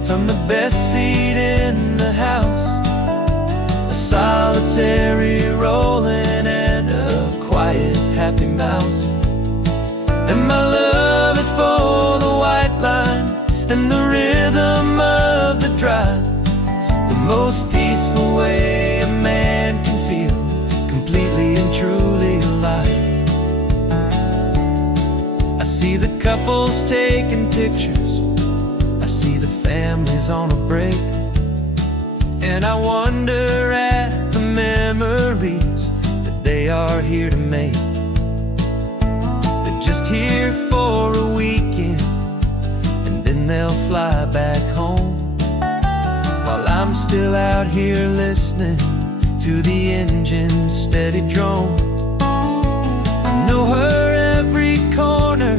from the best seat in the house, a solitary rolling and a quiet happy mouse. And my love is for the white line and the rhythm of the drive, the most peaceful way a man can feel completely and truly alive. I see the couples taking pictures, I see the family's on a break, and I wonder at the memories that they are here to make. They're just here for a weekend, and then they'll fly back home, while I'm still out here listening to the engine's steady drone. I know her every corner,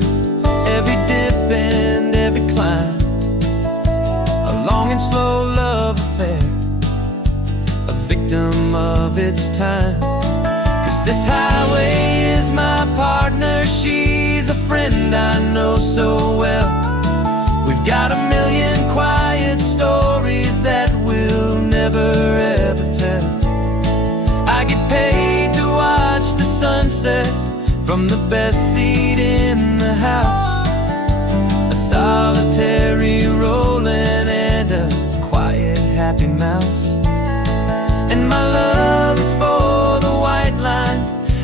every dip and every climb, a long and slow love affair, a victim of its time. 'Cause this highway is my partner, she's a friend I know so well. We've got a million quiet stories that we'll never ever tell. I get paid to watch the sunset from the best seat in the house, a solitary rolling and a quiet happy mouse. And my love is for the white line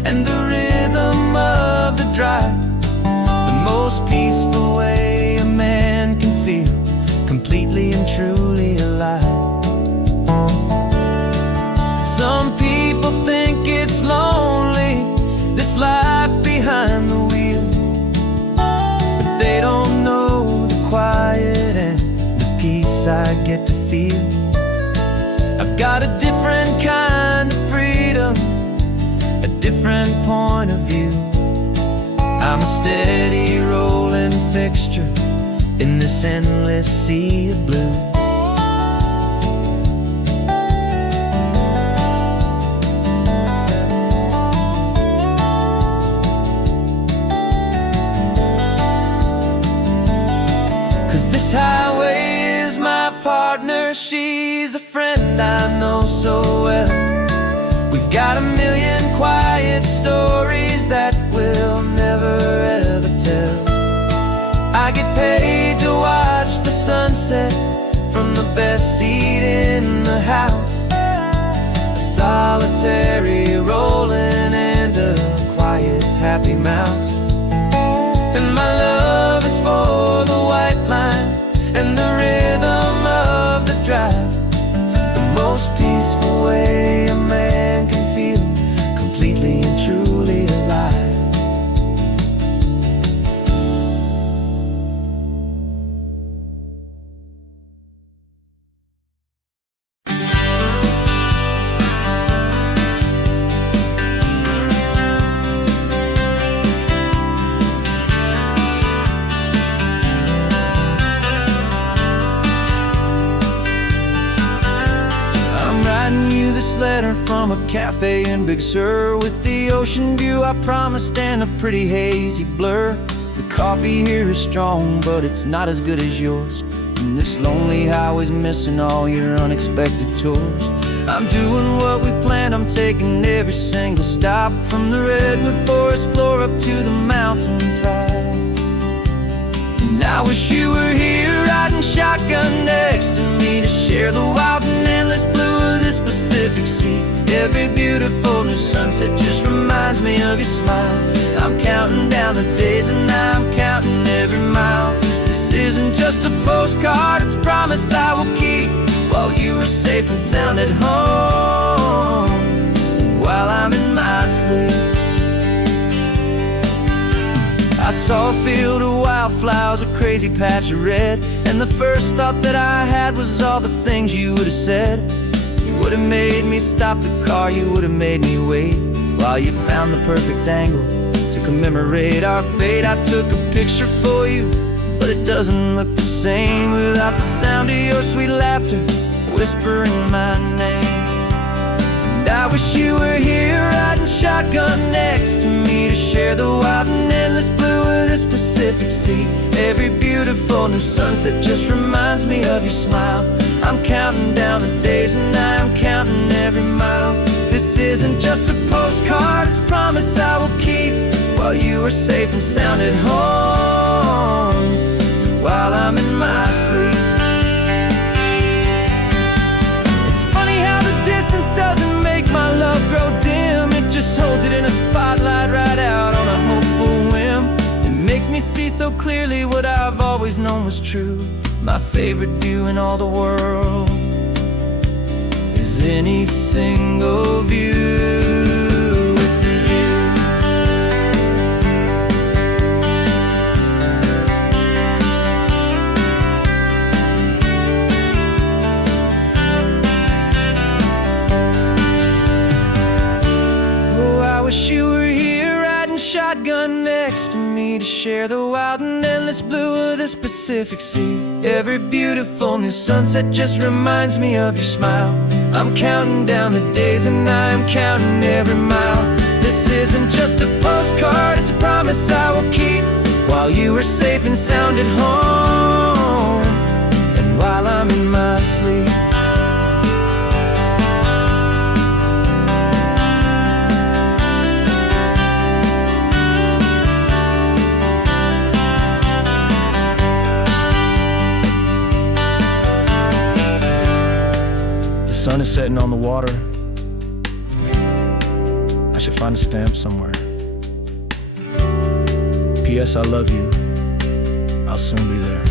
and the rhythm of the drive, the most peaceful way a man can feel completely and truly alive. Some people think it's lonely, this life behind the wheel, but they don't know the quiet and the peace I get to feel. I've got a different kind of freedom, a different point of view. I'm a steady rolling fixture in this endless sea of blue. 'Cause this highway is my partner, she's a friend I know so well. We've got a million quiet stories that we'll never ever tell. I get paid to watch the sunset from the best seat in the house, a solitary rolling and a quiet happy mouse. And my love is for the white line and the rhythm of the drive, the most peaceful way a man can feel completely and truly alive. Letter from a cafe in Big Sur, with the ocean view I promised and a pretty hazy blur. The coffee here is strong, but it's not as good as yours, and this lonely highway's missing all your unexpected tours. I'm doing what we planned, I'm taking every single stop, from the redwood forest floor up to the mountain top. And I wish you were here riding shotgun next to me to share the wild and endless blue of this Pacific Sea. Every beautiful new sunset just reminds me of your smile. I'm counting down the days and I'm counting every mile. This isn't just a postcard, it's a promise I will keep, while you are safe and sound at home, while I'm in my sleep. I saw a field of wildflowers, a crazy patch of red, and the first thought that I had was all the things you would have said. You would have made me stop the car, you would have made me wait, while you found the perfect angle to commemorate our fate. I took a picture for you, but it doesn't look the same without the sound of your sweet laughter whispering my name. And I wish you were here riding shotgun next to me to share the wild and endless blue of this Pacific Sea. Every beautiful new sunset just reminds me of your smile. I'm counting down the days and I'm counting every mile. This isn't just a postcard, it's a promise I will keep, while you are safe and sound at home, while I'm in my sleep. It's funny how the distance doesn't make my love grow dim, it just holds it in a spotlight right out on a hopeful whim. It makes me see so clearly what I've always known was true. My favorite view in all the world is any single view with you. Oh, I wish you were here riding shotgun next to me to share the wild and endless blue of this Pacific Sea. Every beautiful new sunset just reminds me of your smile. I'm counting down the days and I'm counting every mile. This isn't just a postcard, it's a promise I will keep, while you are safe and sound at home, and while I'm in my sleep. The sun is setting on the water. I should find a stamp somewhere. P.S. I love you. I'll soon be there.